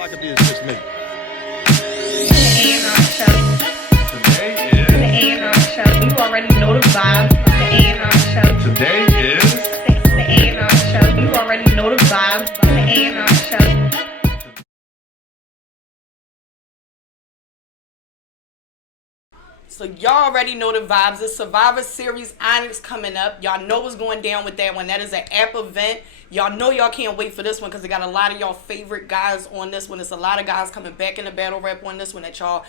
all I can be is just me. The AnR show. Today is. The AnR show. You already know the vibe. The AnR show. Today is. The AnR show. You already know the vibe. The AnR show. So y'all already know the vibes. The Survivor Series Onyx coming up. Y'all know what's going down with that one. That is an app event. Y'all know y'all can't wait for this one because they got a lot of y'all favorite guys on this one. There's a lot of guys coming back in the battle rap on this one that y'all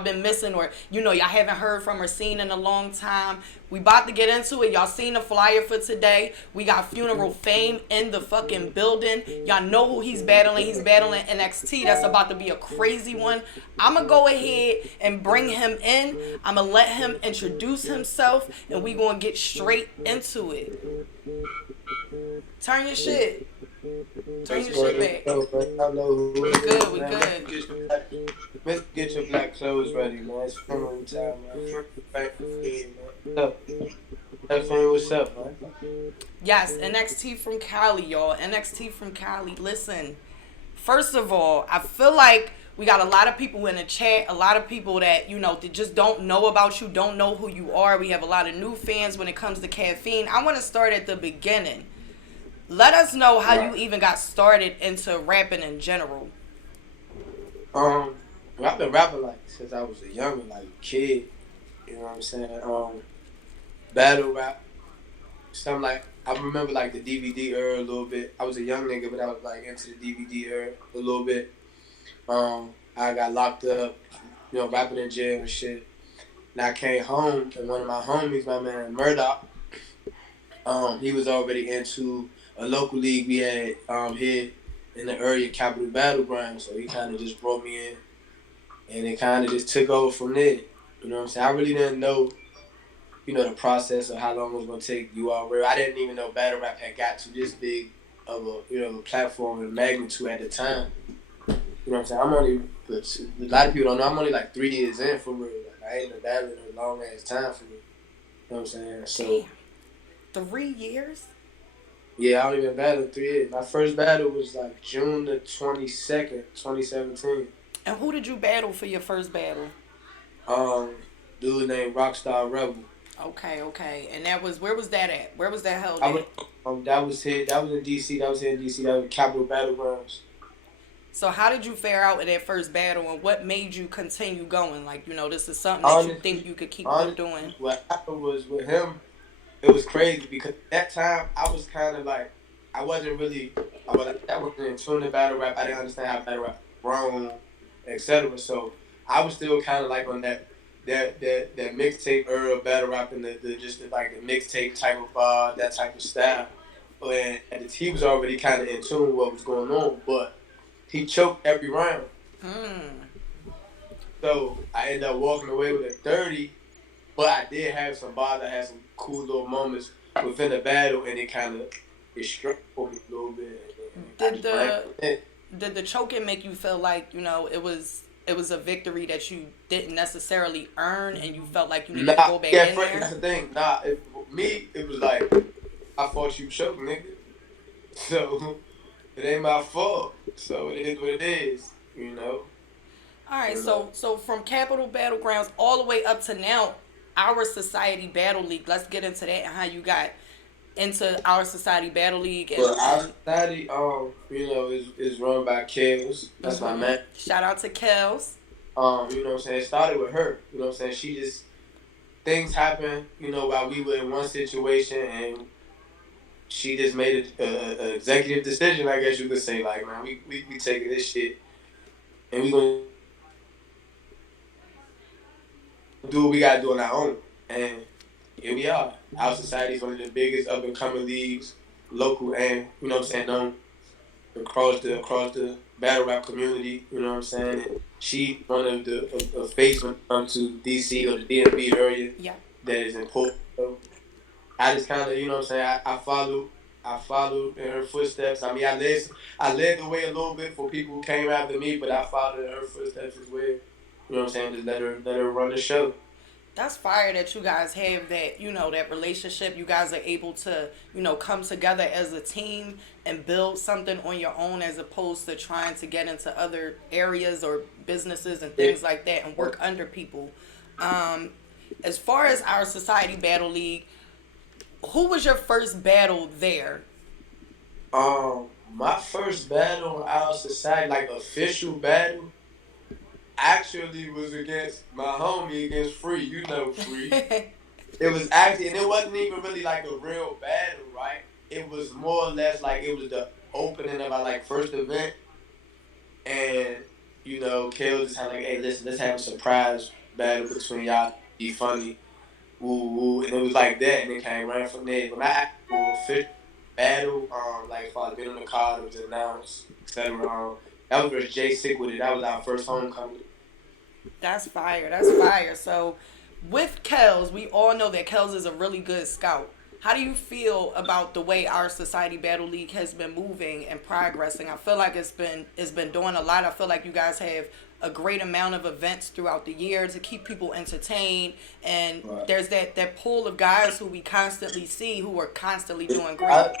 been missing, or y'all haven't heard from or seen in a long time. We about to get into it. Y'all seen the flyer for today. We got Funeral Fame in the fucking building. Y'all know who he's battling. He's battling NXT. That's about to be a crazy one. I'm going to go ahead and bring him in. I'm going to let him introduce himself, and we going to get straight into it. Turn your shit. Turn your shit back. We good, we good. Get your black clothes ready, man. It's funeral time, man. What's up, man? Yes, NXT from Cali, y'all. NXT from Cali. Listen, first of all, I feel like we got a lot of people in the chat, a lot of people that, that just don't know about you, don't know who you are. We have a lot of new fans when it comes to Caffeine. I want to start at the beginning. Let us know how you even got started into rapping in general. I've been rapping like since I was a young kid. You know what I'm saying? Battle rap. Something like I remember the DVD era a little bit. I was a young nigga, but I was into the DVD era a little bit. I got locked up, rapping in jail and shit. And I came home, and one of my homies, my man Murdoch, he was already into a local league we had here in the area, Capital Battleground. So he kind of just brought me in, and it kind of just took over from there. You know what I'm saying? I really didn't know, the process of how long it was going to take you all. I didn't even know battle rap had got to this big of a platform and magnitude at the time. You know what I'm saying? I'm only, a lot of people don't know, I'm only 3 years in for real. I ain't been battling a long ass time for real. You know what I'm saying? So. Damn. 3 years? Yeah, I only been battling 3 years. My first battle was June the 22nd, 2017. And who did you battle for your first battle? Dude named Rockstar Rebel. Okay. And where was that at? Where was that held at? That was in DC. That was here in DC. That was Capital Battlegrounds. So how did you fare out in that first battle, and what made you continue going? This is something that you think you could keep on doing. What happened was with him, it was crazy because at that time I was kind of I wasn't in tune to battle rap. I didn't understand how battle rap grown, etc. So I was still kind of on that mixtape era of battle rap and the mixtape type of that type of style. And he was already kind of in tune with what was going on, but he choked every round. So I ended up walking away with a 30, but I did have some bars. I had some cool little moments within the battle, and it struck for me a little bit. Did the choking make you feel like it was a victory that you didn't necessarily earn, and you felt like you needed to go back in there? That's the thing. It was I fought you choke, nigga. So it ain't my fault. So it is what it is, All right, so from Capital Battlegrounds all the way up to now, Our Society Battle League. Let's get into that and how you got into Our Society Battle League. Well, Our Society, is run by Kels. That's my man. Shout out to Kels. You know what I'm saying? It started with her. You know what I'm saying? Things happen, while we were in one situation, and she just made an executive decision, I guess you could say, man, we taking this shit, and we gonna do what we gotta do on our own. And here we are. Our Society is one of the biggest up and coming leagues, local and known across the battle rap community. You know what I'm saying? And she one of the face when it comes to DC or the DMV area. Yeah. That is important. So I just kind of I followed in her footsteps. I mean, I led the way a little bit for people who came after me, but I followed in her footsteps as well. You know what I'm saying? Just let her run the show. That's fire that you guys have that, that relationship. You guys are able to, come together as a team and build something on your own as opposed to trying to get into other areas or businesses and Yeah. things like that and work under people. Um, as far as our Society Battle League, who was your first battle there? My first battle in our society, like official battle, actually was against my homie against Free. You know Free. It was actually, and it wasn't even really like a real battle, right? It was more or less like it was the opening of our like first event, and Kale just had like, hey, listen, let's have a surprise battle between y'all. Be funny, woo woo, and it was like that, and it came right from there. When I actual official battle, like Father been on the card, it was announced, etc. That was versus Jay Sick with it. That was our first homecoming. That's fire. That's fire. So, with Kels, we all know that Kels is a really good scout. How do you feel about the way our Society Battle League has been moving and progressing? I feel like it's been doing a lot. I feel like you guys have a great amount of events throughout the year to keep people entertained, and Right. there's that pool of guys who we constantly see who are constantly doing great.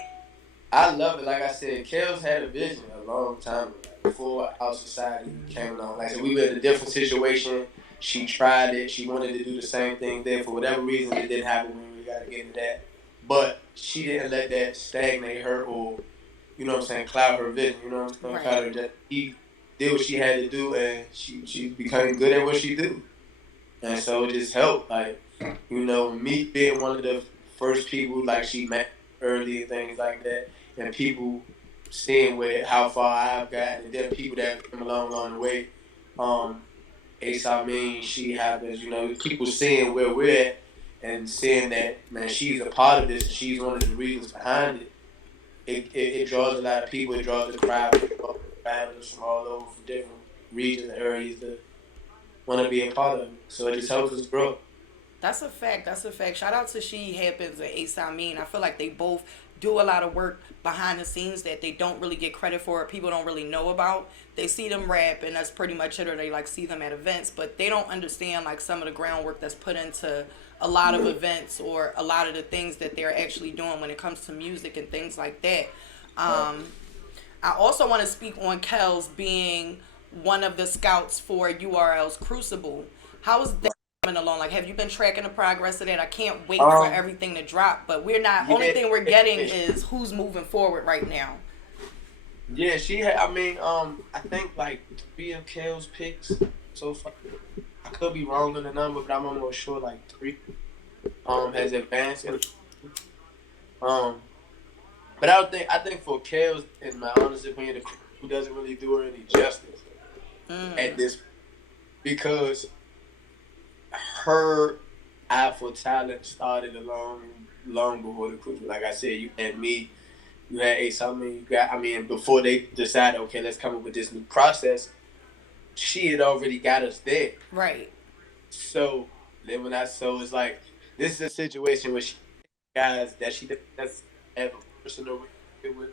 I love it. Like I said, Kels had a vision a long time ago, before our society came along. Like I said, we were in a different situation. She tried it. She wanted to do the same thing there. For whatever reason, it didn't happen. We really got to get into that. But she didn't let that stagnate her or, cloud her vision. You know what I'm saying? Right. Cloud her. That she did what she had to do, and she became good at what she do. And so it just helped. Like, me being one of the first people like she met early and things like that, and people seeing how far I've gotten, and then people that come along the way. Ace, I mean, she happens, people seeing where we're at and seeing that, man, she's a part of this, and she's one of the reasons behind it. It draws a lot of people, it draws the crowd, travelers from all over, from different regions and areas to want to be a part of it. So it just helps us grow. That's a fact. That's a fact. Shout out to She Happens and Ace I Mean. I feel like they both do a lot of work behind the scenes that they don't really get credit for or people don't really know about. They see them rap and that's pretty much it, or they like see them at events, but they don't understand like some of the groundwork that's put into a lot of events or a lot of the things that they're actually doing when it comes to music and things like that. I also want to speak on Kels being one of the scouts for URL's Crucible. How is that coming along? Like, have you been tracking the progress of that? I can't wait for everything to drop, but we're not. Only thing we're getting is who's moving forward right now. Yeah, she had. I mean, I think like 3 of Kale's picks so far. I could be wrong on the number, but I'm almost sure like 3 has advanced. But I think for Kale's, in my honest opinion, the crew doesn't really do her any justice at this, because her eye for talent started long before the crew. Like I said, you had me, you had Ace. Before they decided, okay, let's come up with this new process, she had already got us there. Right. So then it's like, this is a situation where she guys that she doesn't have a personal relationship with,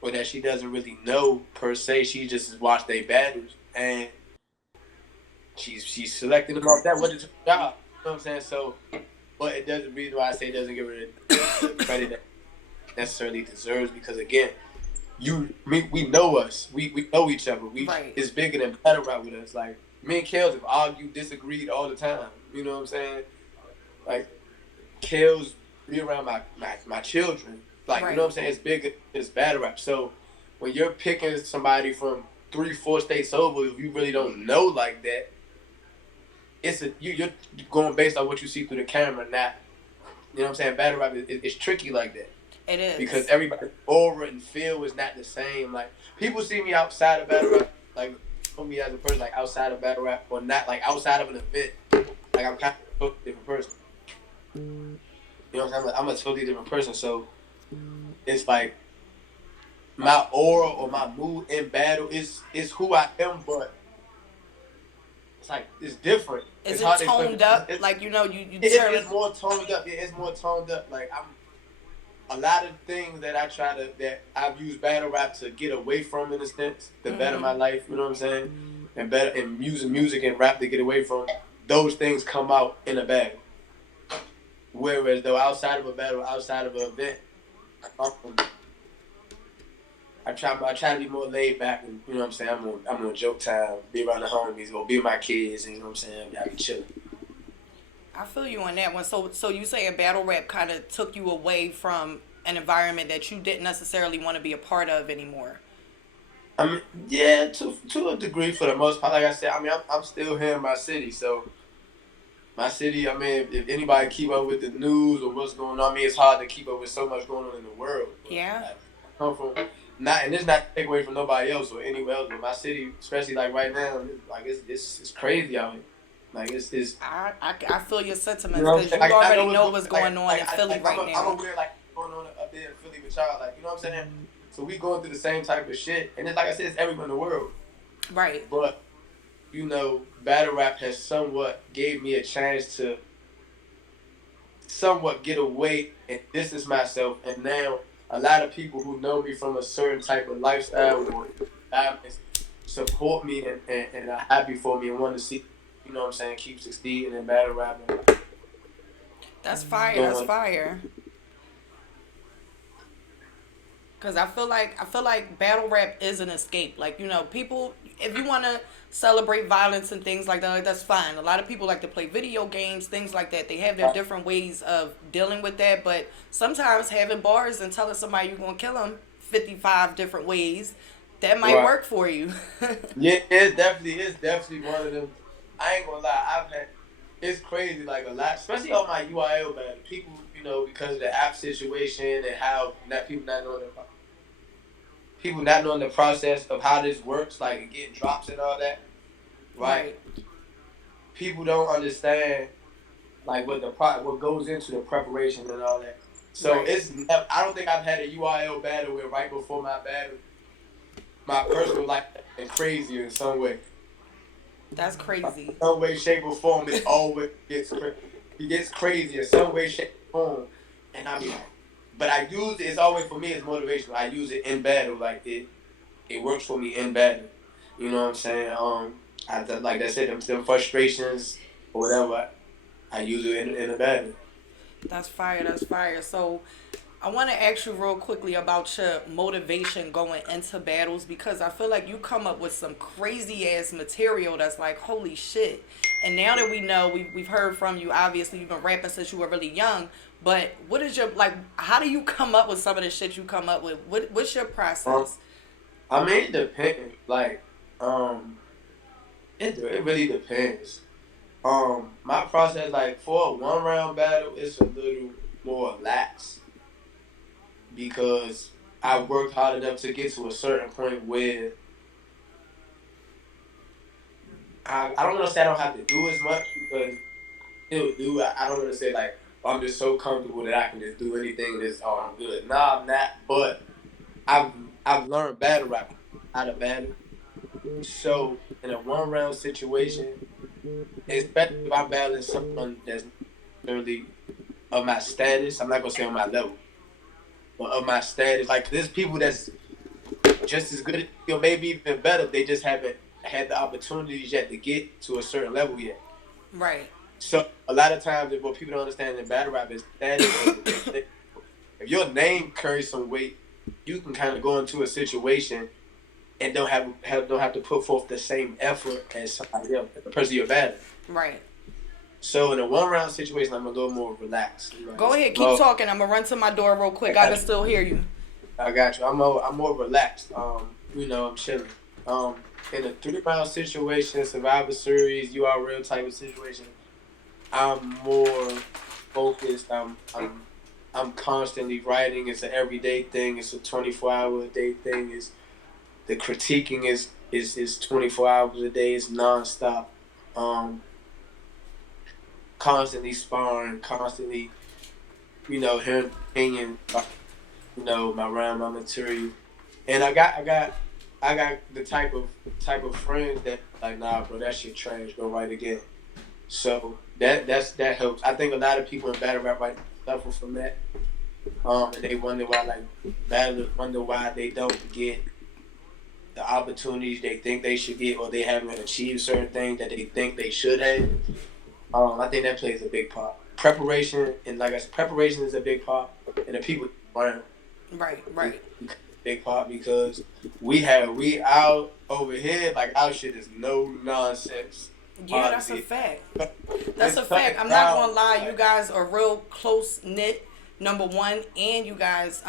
or that she doesn't really know per se. She just watched their battles and she's selecting them off that. What is her job? You know what I'm saying? So, but it doesn't. Reason why I say it doesn't give her the credit that necessarily deserves, because again, we know us. We know each other. Right. It's bigger than battle rap with us. Like, me and Kels have argued, disagreed all the time. You know what I'm saying? Like, Kels be around my children. Like, right. You know what I'm saying? It's bigger. It's battle rap. So when you're picking somebody from 3-4 states over, if you really don't know like that, you're going based on what you see through the camera, not, you know what I'm saying? Battle rap it's tricky like that. It is. Because everybody's aura and feel is not the same. Like, people see me outside of battle rap, like, know me as a person, like, outside of battle rap, or not, like, outside of an event. Like, I'm kind of a totally different person. You know what I'm saying? I'm a totally different person, so it's like, my aura or my mood in battle is who I am, but it's like, it's different. Is it's it toned up? Like, you it's more toned up. Yeah, it's more toned up. Like, a lot of things that that I've used battle rap to get away from, in a sense, to better my life, you know what I'm saying? And better, and using music and rap to get away from those things come out in a battle. Whereas though outside of a battle, outside of an event, um, I try to be more laid back, and you know what I'm saying. I'm on joke time, be around the homies, go be with my kids, and you know what I'm saying. I be chilling. I feel you on that one. So you say a battle rap kind of took you away from an environment that you didn't necessarily want to be a part of anymore. I mean, yeah, to a degree for the most part. Like I said, I mean, I'm still here in my city, so my city. I mean, if anybody keep up with the news or what's going on, I mean, it's hard to keep up with so much going on in the world. But, Yeah. like, I come from not, and it's not to take away from nobody else or anywhere else, but my city, especially like right now, like it's crazy out here. Like it's. I feel your sentiments You know what I'm because saying? you Like, I already know what's like, going on in Philly right now. I'm aware like going on up there in Philly with y'all, like you know what I'm saying. So we going through the same type of shit, and it's like I said, it's everywhere in the world. Right. But you know, battle rap has somewhat gave me a chance to somewhat get away and distance myself, and now a lot of people who know me from a certain type of lifestyle or support me and are happy for me and want to see, you know what I'm saying, keep succeeding in battle rap. That's fire. That's fire. Cause I feel like battle rap is an escape. Like, you know, people, if you want to celebrate violence and things like that, like, that's fine. A lot of people like to play video games, things like that. They have their different ways of dealing with that. But sometimes having bars and telling somebody you're gonna kill them 55 different ways, that might work for you. Yeah, it's definitely one of them. I ain't gonna lie, it's crazy, like a lot, especially on my UIL battle. People, you know, because of the app situation and how people not knowing the process of how this works, like getting drops and all that, right? People don't understand like what goes into the preparation and all that. So I don't think I've had a UIL battle where right before my battle, my personal life is crazy in some way. That's crazy. In some way, shape, or form, it always gets crazy. It gets crazy in some way, shape, or form. And I mean, but I use it. It's always for me. It's motivational. I use it in battle. Like it works for me in battle. You know what I'm saying? Like I said, them frustrations or whatever. I use it in a battle. That's fire. That's fire. So, I want to ask you real quickly about your motivation going into battles because I feel like you come up with some crazy ass material that's like, holy shit. And now that we know, we've heard from you, obviously you've been rapping since you were really young, but what is your, like, how do you come up with some of the shit you come up with? What's your process? I mean, it depends. Like, it really depends. My process, like, for a 1-round battle, it's a little more lax. Because I worked hard enough to get to a certain point where I don't want to say I don't have to do as much because I don't want to say like I'm just so comfortable that I can just do anything that's I'm good. Nah, I'm not. But I've learned battle rap how to battle. So in a 1-round situation, especially if I'm battling someone that's really of my status, I'm not gonna say on my level. Of my status, like there's people that's just as good, or maybe even better. They just haven't had the opportunities yet to get to a certain level yet. Right. So a lot of times, what people don't understand in battle rap is status. If your name carries some weight, you can kind of go into a situation and don't have to put forth the same effort as somebody else, the person you're battling. Right. So in a 1-round situation, I'm a little more relaxed. Right? Go ahead, keep talking. I'm gonna run to my door real quick. I can still hear you. I got you. I'm more relaxed. You know, I'm chilling. In a 3-round situation, Survivor Series, URL type of situation, I'm more focused. I'm constantly writing. It's an everyday thing. It's a 24-hour a day thing. It's the critiquing is 24 hours a day. It's nonstop. Constantly sparring, constantly, you know, hearing opinion, you know, around my material, and I got the type of friends that like, nah, bro, that shit trash. Go write again. So that helps. I think a lot of people in battle rap right suffer from that, and they wonder why they don't get the opportunities they think they should get, or they haven't achieved certain things that they think they should have. I think that plays a big part. Preparation, and like I said, preparation is a big part, and the people learn. Right. Big part because we out over here like our shit is no nonsense. Yeah, that's a Honestly, fact. That's it's a cutting fact. I'm not down. gonna lie, you Like, guys are real close knit. Number one, and you guys,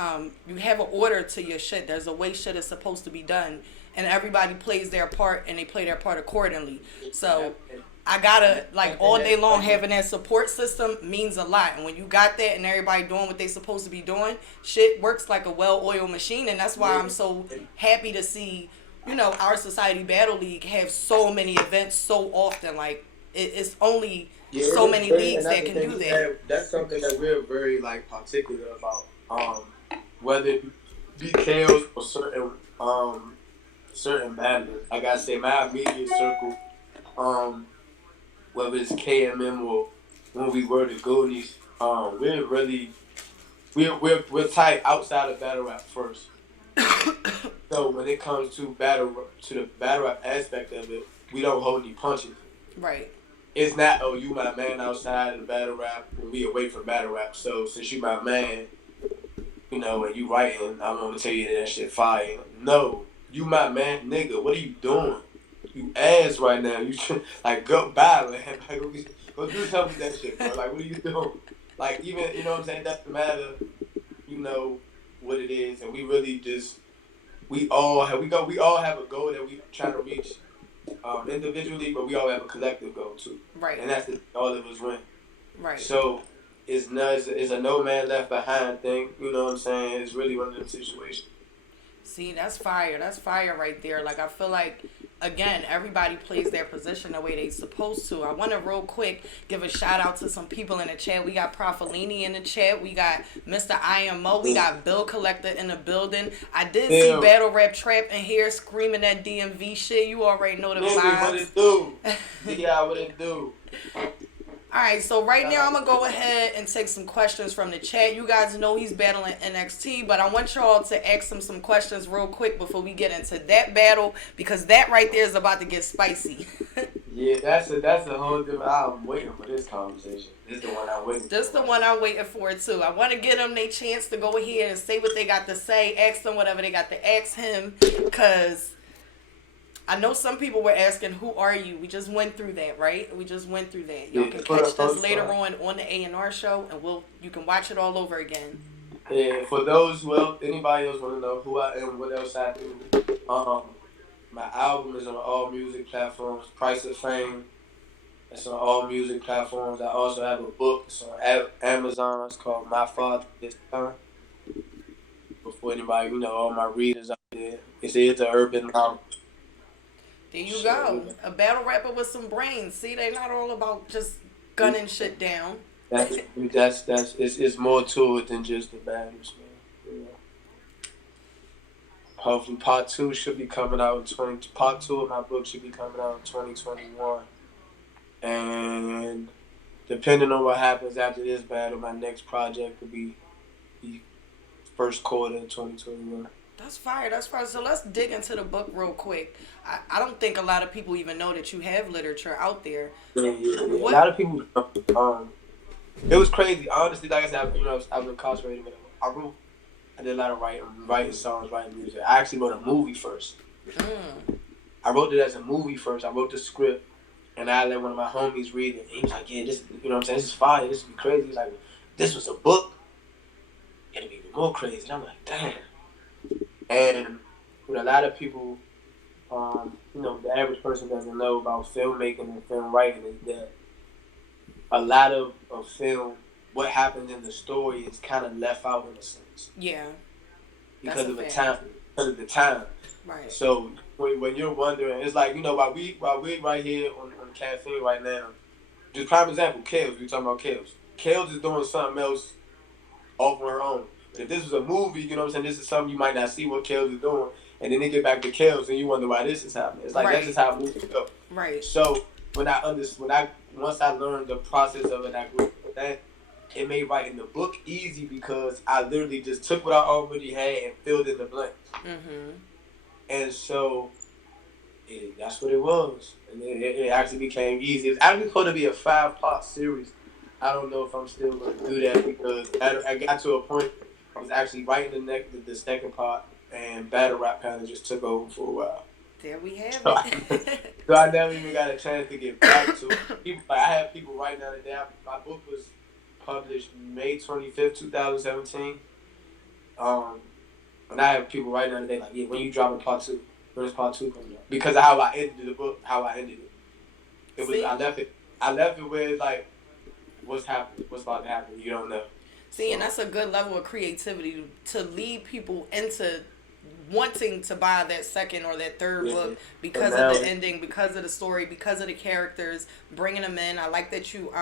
you have an order to your shit. There's a way shit is supposed to be done, and everybody plays their part and they play their part accordingly. So I gotta like all day long having that support system means a lot. And when you got that and everybody doing what they supposed to be doing, shit works like a well-oiled machine. And that's why I'm so happy to see, our Society Battle League have so many events so often. Like it's only so many leagues that can do that. That's something that we're very like particular about. Whether it be chaos or certain matters. Like I say, my immediate circle, whether it's KMM or when we were the Goonies, we're really we're tight outside of battle rap first. So when it comes to the battle rap aspect of it, we don't hold any punches. Right. It's not, oh, you my man outside of the battle rap when we away from battle rap. So since you my man, and you writing, I'm gonna tell you that shit fire. No, you my man, nigga. What are you doing? You ass right now. You like go battle, man. Like, go do something with that shit, bro. Like, what are you doing? Like, even you know what I'm saying. Doesn't matter. You know what it is, and we really just we all have a goal that we try to reach individually, but we all have a collective goal too. Right. And that's all of us win. Right. So it's a no man left behind thing. You know what I'm saying? It's really one of them situations. See, that's fire. That's fire right there. Like, I feel like, again, everybody plays their position the way they supposed to. I want to real quick give a shout out to some people in the chat. We got Profilini in the chat. We got Mr. IMO. We got Bill Collector in the building. I did see Battle Rap Trap in here screaming that DMV shit. You already know the vibes. What it do? Yeah, what it do? All right, so right now I'm going to go ahead and take some questions from the chat. You guys know he's battling NXT, but I want y'all to ask him some questions real quick before we get into that battle, because that right there is about to get spicy. Yeah, that's a whole different. I'm waiting for this conversation. This is the one I'm waiting for. This the one I'm waiting for, too. I want to give them their chance to go ahead and say what they got to say, ask them whatever they got to ask him, because I know some people were asking, who are you? We just went through that, right? We just went through that. Y'all can catch this later on the AnR show, and you can watch it all over again. Yeah, for those anybody else want to know who I am, what else I do, my album is on all music platforms. Price of Fame, it's on all music platforms. I also have a book. It's on Amazon. It's called My Father This Time. Before anybody, all my readers out there, it's an urban novel. There you go. A battle rapper with some brains. See, they not all about just gunning shit down. It's more to it than just the battles, man. Yeah. Hopefully part 2 should be coming out part 2 of my book should be coming out in 2021. And depending on what happens after this battle, my next project will be first quarter of 2021. That's fire. That's fire. So let's dig into the book real quick. I don't think a lot of people even know that you have literature out there. Yeah. A lot of people. It was crazy. Honestly, like I said, I was incarcerated. I did a lot of writing songs, writing music. I actually wrote a movie first. I wrote it as a movie first. I wrote the script, and I let one of my homies read it. And he was like, "Yeah, this, you know what I'm saying? This is fire. This would be crazy." He's like, "This was a book. It'd be even more crazy." And I'm like, "Damn." And a lot of people, the average person doesn't know about filmmaking and film writing is that a lot of film, what happens in the story is kind of left out in a sense. Yeah. Because of the time. Right. So when you're wondering, it's like, while we right here on caffeine right now, just prime example, Kales. We talking about Kales. Kales is doing something else off on her own. If this was a movie, you know what I'm saying, this is something you might not see what Kales is doing, and then they get back to Kales and you wonder why this is happening. It's like that's just how movies go. Right. So once I learned the process of it, I grew with that. It made writing the book easy because I literally just took what I already had and filled in the blanks. Mm-hmm. And so That's what it was. And it actually became easy. It's actually going to be a 5-part series. I don't know if I'm still going to do that because I got to a point I was actually writing the second part, and battle rap kind of just took over for a while. There we have So it. so I never even got a chance to get back to it. I have people writing down the day. My book was published May 25th, 2017. And I have people writing down the day like, yeah, when you dropping part 2? When is part 2 coming up? Because of how I ended the book, how I ended it. It was I left it where it's like, what's happening? What's about to happen? You don't know. See, and that's a good level of creativity to lead people into wanting to buy that second or that third book because of the ending, because of the story, because of the characters, bringing them in. I like that you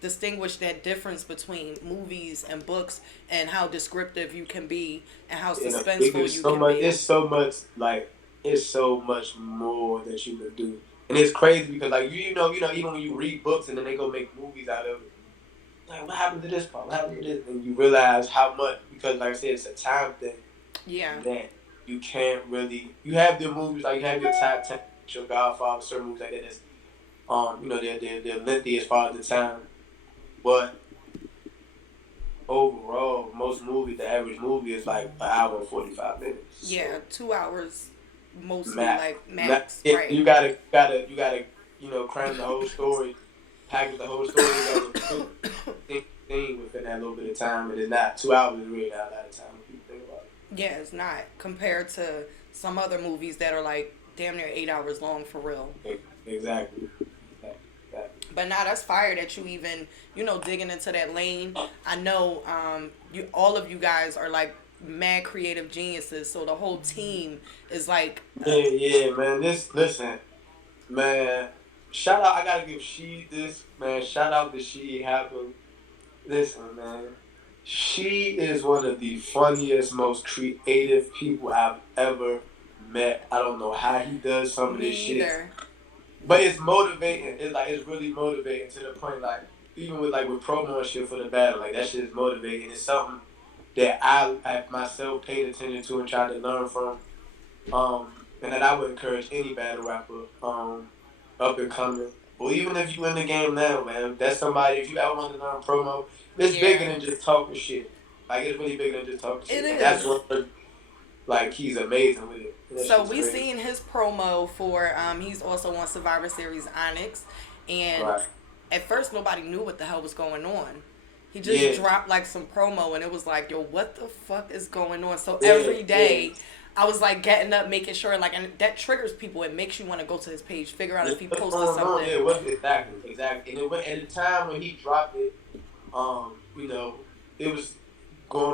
distinguish that difference between movies and books and how descriptive you can be and how suspenseful you can be. It's so much more that you can do. And it's crazy because like you know, even when you read books and then they go make movies out of it, like what happened to this part? What happened to this? And you realize how much, because like I said, it's a time thing. Yeah. That you can't really. You have the movies like you have your top 10, your Godfather, certain movies like that. That's they're lengthy as far as the time, but overall, most movies, the average movie is like an hour and 45 minutes. Yeah, 2 hours, mostly max. Yeah, right. You gotta cram the whole story, package the whole story together, thing within that little bit of time, and it's not 2 hours is really not a lot of time when people think about it. Yeah, it's not compared to some other movies that are like damn near 8 hours long for real. Exactly. But now that's fire that you even, digging into that lane. I know all of you guys are like mad creative geniuses, so the whole team is like... Yeah, man. Listen, man, shout out, I gotta give She this, man. Shout out to She Happen. Listen, man. She is one of the funniest, most creative people I've ever met. I don't know how he does some of this shit. But it's motivating. It's really motivating to the point like even with promo and shit for the battle, like that shit is motivating. It's something that I myself paid attention to and tried to learn from. And that I would encourage any battle rapper, up and coming. Well, even if you in the game now, man, that's somebody. If you ever want to learn promo, it's bigger than just talking shit. Like it's really bigger than just talking shit. It is. That's what. Like he's amazing with it. So we seen his promo for he's also on Survivor Series Onyx, and at first nobody knew what the hell was going on. He just dropped like some promo and it was like, yo, what the fuck is going on? So every day I was like getting up, making sure and that triggers people. It makes you want to go to his page, figure out if he posted something. It was exactly. And it went, at the time when he dropped it, it was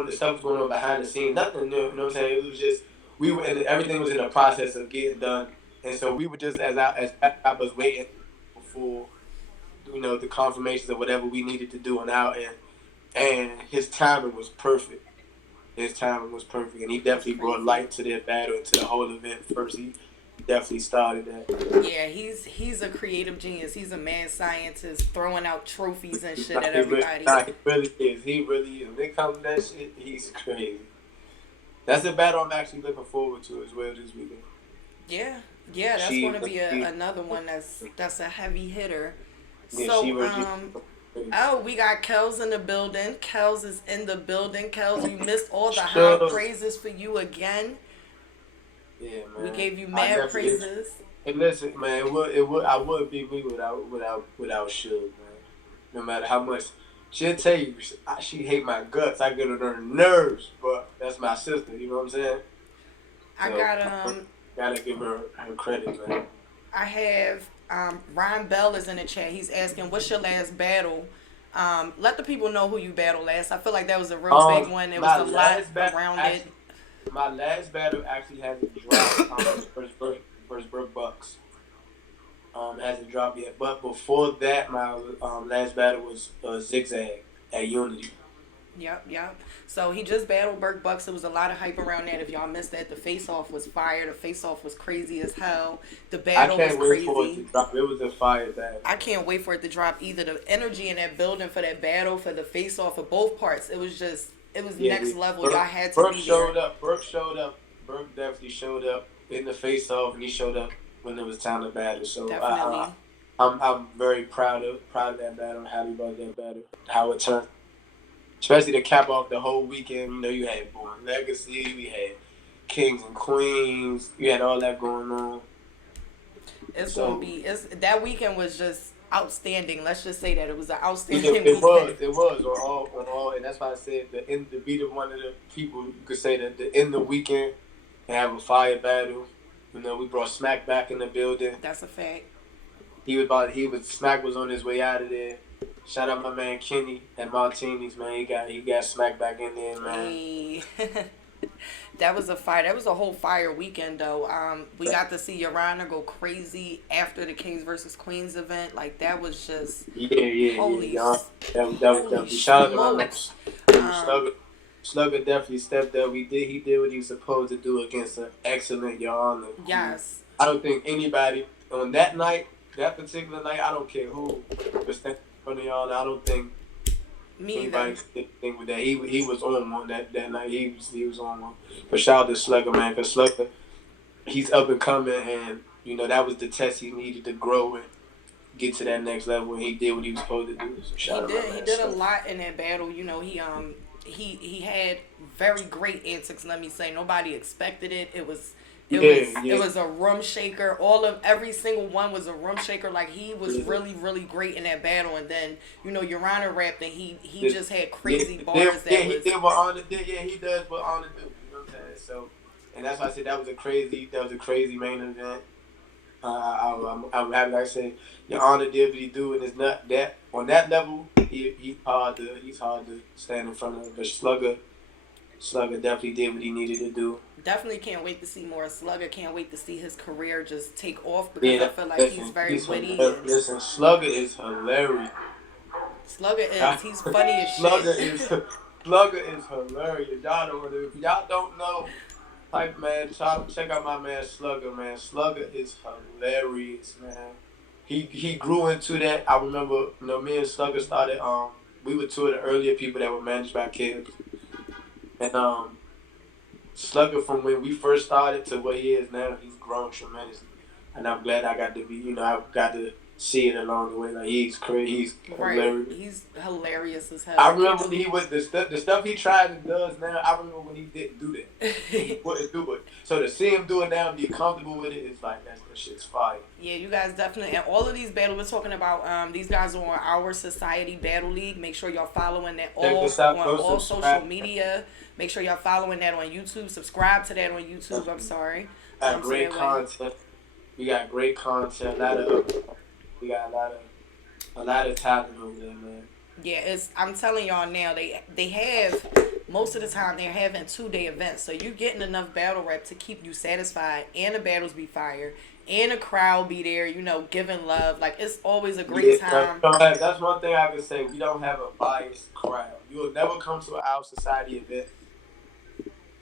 the stuff was going on behind the scenes, nothing new. You know what I'm saying? It was just everything was in the process of getting done, and so we were just as I was waiting for the confirmations of whatever we needed to do on our end, and his timing was perfect. And he definitely brought light to their battle and to the whole event first. He definitely started that. Yeah, he's a creative genius. He's a mad scientist throwing out trophies and shit at everybody. He really is. When it comes to that shit, he's crazy. That's a battle I'm actually looking forward to as well this weekend. Yeah, that's going to be another one that's a heavy hitter. Yeah, so, we got Kels in the building. Kels is in the building. Kels, we missed all the high praises for you again. Yeah, man. We gave you mad praises. And listen, man, I wouldn't be me without Suge, man. No matter how much she'll tell you, she hate my guts. I get on her nerves, but that's my sister. You know what I'm saying? Gotta give her credit, man. I have Ryan Bell is in the chat. He's asking, "What's your last battle?" Let the people know who you battled last. I feel like that was a real big one. It was a lot around it. My last battle actually hasn't dropped. First Brooke Bucks. Hasn't dropped yet. But before that, my last battle was Zigzag at Unity. Yep. So he just battled Burke Bucks. There was a lot of hype around that. If y'all missed that, the face-off was fire. The face-off was crazy as hell. The battle was crazy. I can't wait for it to drop. It was a fire battle. I can't wait for it to drop either. The energy in that building for that battle, for the face-off, for both parts, it was next level. Y'all had to be there. Burke showed up. Burke definitely showed up in the face-off, and he showed up when it was time to battle. So Definitely. I'm very proud of that battle. Happy about that battle. How it turned, especially to cap off the whole weekend. You know, you had Born Legacy, we had Kings and Queens, you had all that going on. It's gonna So be. It's that weekend was just outstanding. Let's just say that it was an outstanding it weekend. was on all, and that's why I said the end to be the one of the people you could say that the end of the weekend and have a fire battle. You know, we brought Smack back in the building. That's a fact. Smack was on his way out of there. Shout out my man Kenny at Martini's, man. He got Smack back in there, man. Hey. That was a fire. That was a whole fire weekend, though. We got to see Your go crazy after the Kings versus Queens event. Like that was just holy. That was shout out to my man Um, Slugger definitely stepped up. He did what he was supposed to do against an excellent Your Honor. yes. I don't think anybody on that night, that particular night, I don't care who was standing in front of Your Honor. I don't think Me anybody either. did anything with that. He was on one that night. He was on one. But shout out to Slugger, man, because Slugger, he's up and coming, and you know that was the test he needed to grow and get to that next level. And he did what he was supposed to do. So shout out, He did a lot in that battle. You know, he had very great antics. Let me say, nobody expected it. It was a room shaker. Every single one was a room shaker. Like he was really, really great in that battle. And then Your Honor rapped, and he just had crazy bars. He did what Honor did. Yeah, he does what Honor do. You know what I'm saying? So, and that's why I said that was a crazy main event. I'm happy. Like I said, Your Honor did what he do, and it's not that on that level. He's hard to stand in front of. But Slugger definitely did what he needed to do. Definitely can't wait to see more Slugger. Can't wait to see his career just take off because I feel like he's very witty. Listen, Slugger is hilarious. Slugger is. He's funny as shit. Slugger is hilarious. If y'all don't know, type man, check out my man Slugger, man. Slugger is hilarious, man. He grew into that. I remember, me and Slugger started. We were two of the earlier people that were managed by kids, and Slugger from when we first started to what he is now, he's grown tremendously, and I'm glad I got to be. I got to see it along the way. Like he's crazy, he's hilarious. He's hilarious as hell. I remember when he was the stuff he tried and does now. I remember when he didn't do that. He wouldn't do it. So to see him do it now and be comfortable with it, it's like that shit's fire. Yeah, you guys definitely, and all of these battles we're talking about, these guys are on our Society Battle League. Make sure y'all following that on all social media. Make sure y'all following that on YouTube. Subscribe to that on YouTube. I'm sorry. Great content. We got great content. We got a lot of talent over there, man. Yeah, I'm telling y'all now, they have, most of the time they're having 2-day events, so you're getting enough battle rap to keep you satisfied, and the battles be fire, and the crowd be there, giving love. Like, it's always a great time. That's one thing I can say. We don't have a biased crowd. You will never come to our Society event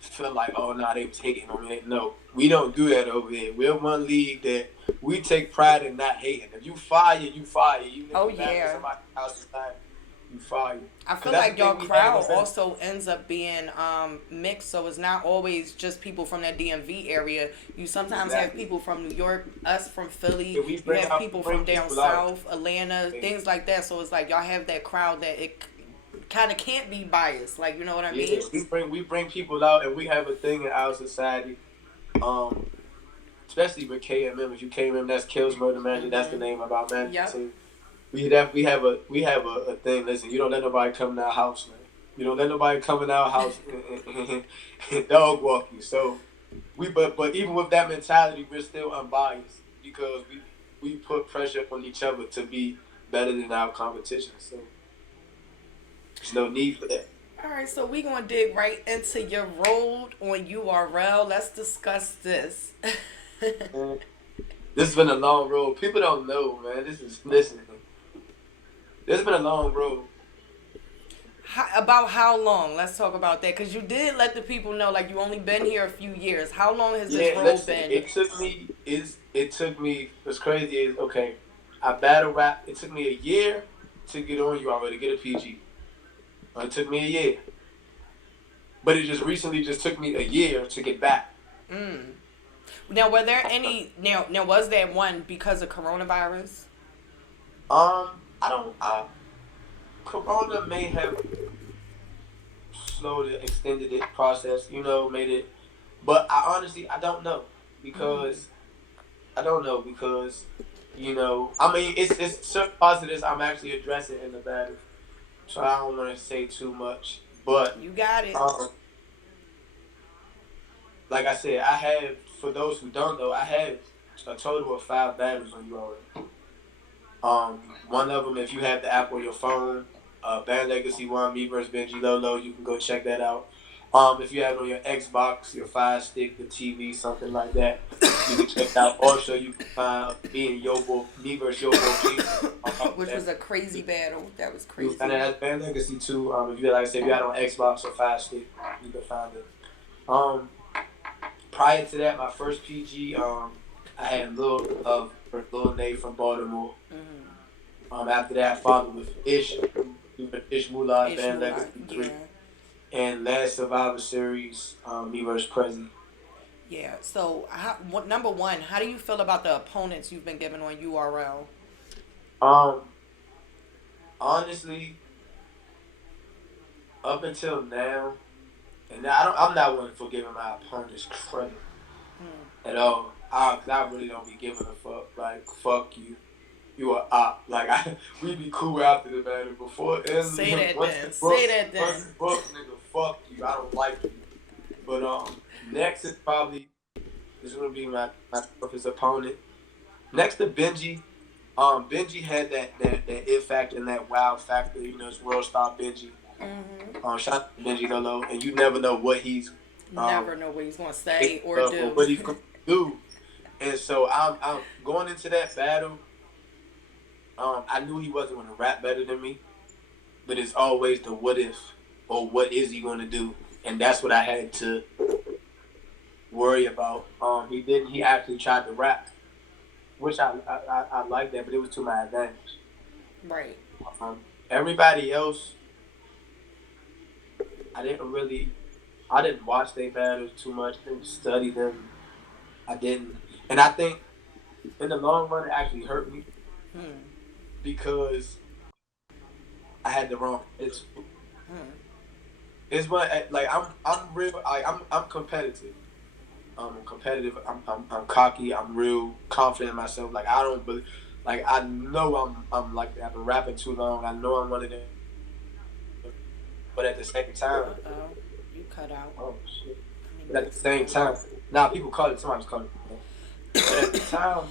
feel like, oh, nah, they was hating on me. No, we don't do that over here. We're one league that we take pride in not hating. If you fire, you fire. Even if somebody else is not, you fire. I feel like your crowd also ends up being mixed, so it's not always just people from that DMV area. You sometimes have people from New York, us from Philly. You have people from down south, Atlanta, things like that. So it's like y'all have that crowd that it kind of can't be biased, like, you know what I mean? We bring people out, and we have a thing in our society, especially with KMM. If you KMM, that's Kills Murder Manager. That's the name of our management team. We have a thing. Listen, you don't let nobody come in our house, man. You don't let nobody come in our house and dog walk you. So but even with that mentality, we're still unbiased because we put pressure on each other to be better than our competition. So there's no need for that. All right, so we're going to dig right into your road on URL. Let's discuss this. This has been a long road. People don't know, man. Listen. This has been a long road. About how long? Let's talk about that. Because you did let the people know, like, you only been here a few years. How long has this road been? It took me, what's crazy is, okay, I battle rap. It took me a year to get on URL, to get a PG. It took me a year. But it just recently took me a year to get back. Now, were there any? Now was there one because of coronavirus? I don't. Corona may have slowed it, extended it, process. Made it. But I don't know because I don't know because I mean it's certain positives I'm actually addressing in the battle, so I don't want to say too much. But You got it. like I said, I have, for those who don't know, I have a total of 5 battles on URL. One of them, if you have the app on your phone, Band Legacy 1, me versus Benji Lolo, you can go check that out. If you have it on your Xbox, your Fire Stick, the TV, something like that, you can check it out. Also, you can find me and Yobo, me versus Yobo, Which was a crazy battle. That was crazy. And that's Band Legacy 2. If you, like I said, if you had it on Xbox or Fire Stick, you can find it. Prior to that, my first PG, I had Lil Nate from Baltimore. After that, I followed with Ish Moolah, Band Legacy 3. Yeah. And last Survivor Series, me versus Prezi. Yeah. So, number one, how do you feel about the opponents you've been given on URL? Honestly, up until now, and I'm not one for giving my opponents credit at all. I really don't be giving a fuck. Like, fuck you. You are op. Like, we be cool after the battle. Before say that then. Say that then. Once the book, nigga, fuck you. I don't like you. But next is probably gonna be my toughest opponent. Next to Benji. Benji had that it factor and that wow factor. It's world star Benji. Shout out to Benji Lolo, and you never know what he's never know what he's gonna say or do. Or what he's gonna do. And so I'm going into that battle. I knew he wasn't going to rap better than me, but it's always the what if or what is he going to do, and that's what I had to worry about. He didn't. He actually tried to rap, which I like that, but it was to my advantage. Right. Everybody else, I didn't watch their battles too much. I didn't study them. I didn't, and I think in the long run it actually hurt me. Because I had the wrong. It's what, like, I'm real. I'm competitive. I'm competitive. I'm cocky. I'm real confident in myself. Like, I don't believe. Like, I know I'm like that. I've been rapping too long. I know I'm one of them. But at the same time, you cut out. Oh shit! But at the same time, people call it. Somebody's calling it. But at the time.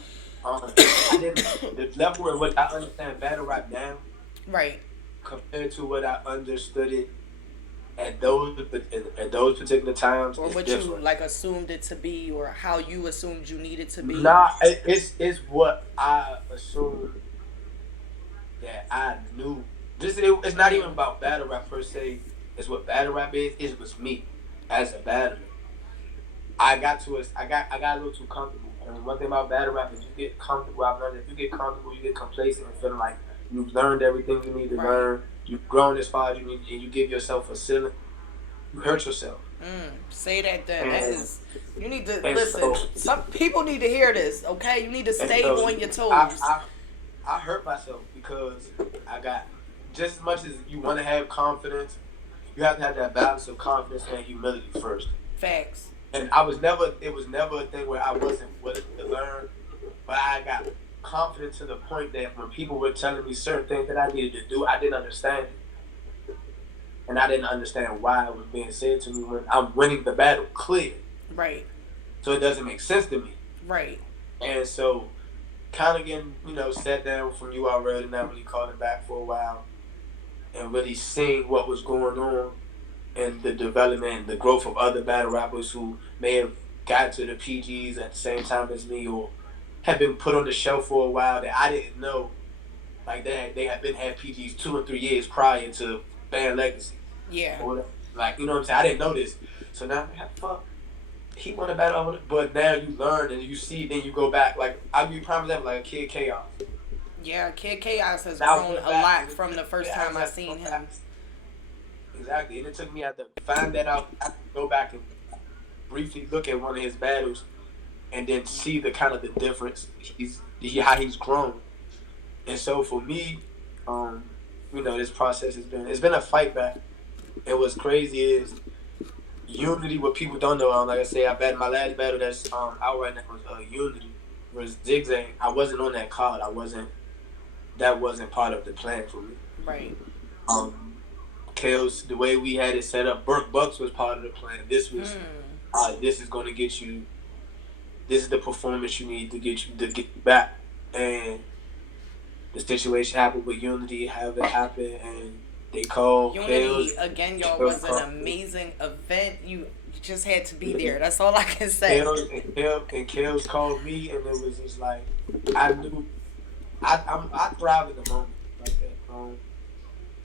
I didn't, the level at what I understand battle rap now, right, compared to what I understood it at those particular times, or what different. You like assumed it to be, or how you assumed you needed to be. It's what I assumed that I knew. It's not even about battle rap per se. It's what battle rap is. It was me as a battler. I got a little too comfortable. And one thing about battle rap is you get comfortable. I've learned that if you get comfortable, you get complacent and feeling like you've learned everything you need to learn. You've grown as far as you need, and you give yourself a ceiling. You hurt yourself. Say that then. That is, you need to listen. So, some people need to hear this. Okay, you need to stay on your toes. I hurt myself because I got, just as much as you want to have confidence, you have to have that balance of confidence and humility first. Facts. And it was never a thing where I wasn't willing to learn, but I got confident to the point that when people were telling me certain things that I needed to do, I didn't understand it. And I didn't understand why it was being said to me when I'm winning the battle clear. Right. So it doesn't make sense to me. Right. And so kind of getting, sat down from URL and not really calling back for a while and really seeing what was going on and the development and the growth of other battle rappers who may have got to the PGs at the same time as me or have been put on the shelf for a while that I didn't know. Like they had PGs 2 and 3 years prior to Band Legacy. Yeah. Like, you know what I'm saying? I didn't know this. So now I'm like, fuck. He won a battle, but now you learn and you see, then you go back. Like, I'll give you a prime example, like a Kid Chaos. Yeah, Kid Chaos has grown a lot from the first time I seen him. Exactly, and it took me to find that out, I had to go back and briefly look at one of his battles and then see the kind of the difference how he's grown. And so for me, this process it's been a fight back. And what's crazy is Unity. What people don't know, like I say, my last battle that's out right now was Unity. Whereas Zigzag, I wasn't on that card. That wasn't part of the plan for me. Right. Kale's, the way we had it set up, Burke Bucks was part of the plan. This was, this is going to get you. This is the performance you need to get you back. And the situation happened with Unity, have it happen, and they called Unity Kale's. again, y'all, was an amazing event. You just had to be there. That's all I can say. Kale's called me, and it was just like I knew. I thrive in the moment like that.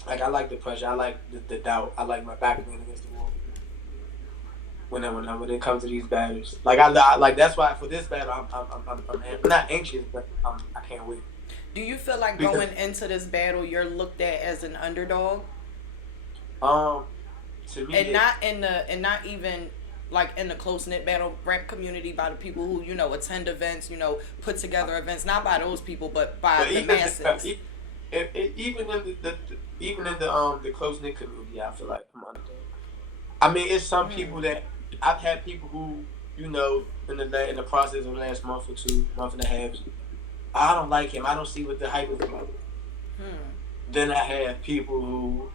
Like I like the pressure. I like the doubt. I like my back being against the wall. When it comes to these battles, like I that's why for this battle I'm not anxious, but I can't wait. Do you feel like going into this battle, you're looked at as an underdog? To me, and not even like in the close knit battle rap community by the people who attend events, put together events, not by those people, but by the masses. Even in the close knit community, I feel like I'm underdog. I mean, it's some people that I've had people who in the process of the last month or two, month and a half. I don't like him. I don't see what the hype is about. Then I have people who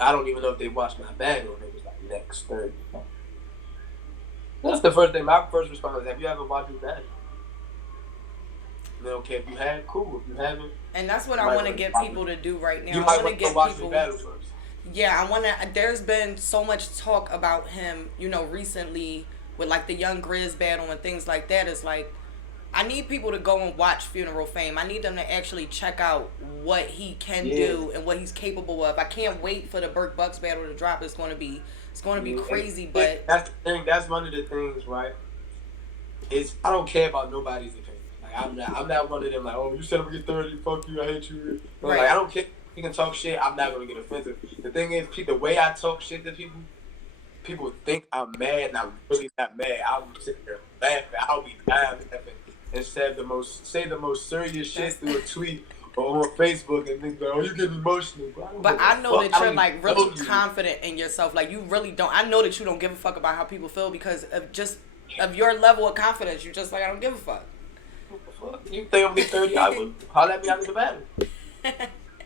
I don't even know if they watched my battle, and it was like next 30. That's the first thing. My first response is, have you ever watched your battle? Okay, if you have, cool. If you haven't, and that's what I want to get people to do right now. You might want to watch your battle first. Yeah, I want to. There's been so much talk about him, recently with like the Young Grizz battle and things like that. It's like, I need people to go and watch Funeral Fame. I need them to actually check out what he can do and what he's capable of. I can't wait for the Burke Bucks battle to drop. It's going to be crazy, but that's the thing. That's one of the things, right? I don't care about nobody's opinion. Like I'm not one of them. Like, oh, you said I'm gonna get 30. Fuck you. I hate you. Right. Like, I don't care. You can talk shit. I'm not gonna get offensive. The thing is, the way I talk shit to people think I'm mad, and I'm really not mad. I'll sit there laughing. I'll be dying laughing. Instead of say the most serious shit through a tweet or on Facebook and think, oh, you getting emotional. But I know that you're like really confident in yourself. Like, you really don't. I know that you don't give a fuck about how people feel because of your level of confidence. You're just like, I don't give a fuck. What the fuck? You think I'm gonna get 30? I would holler at me after the battle.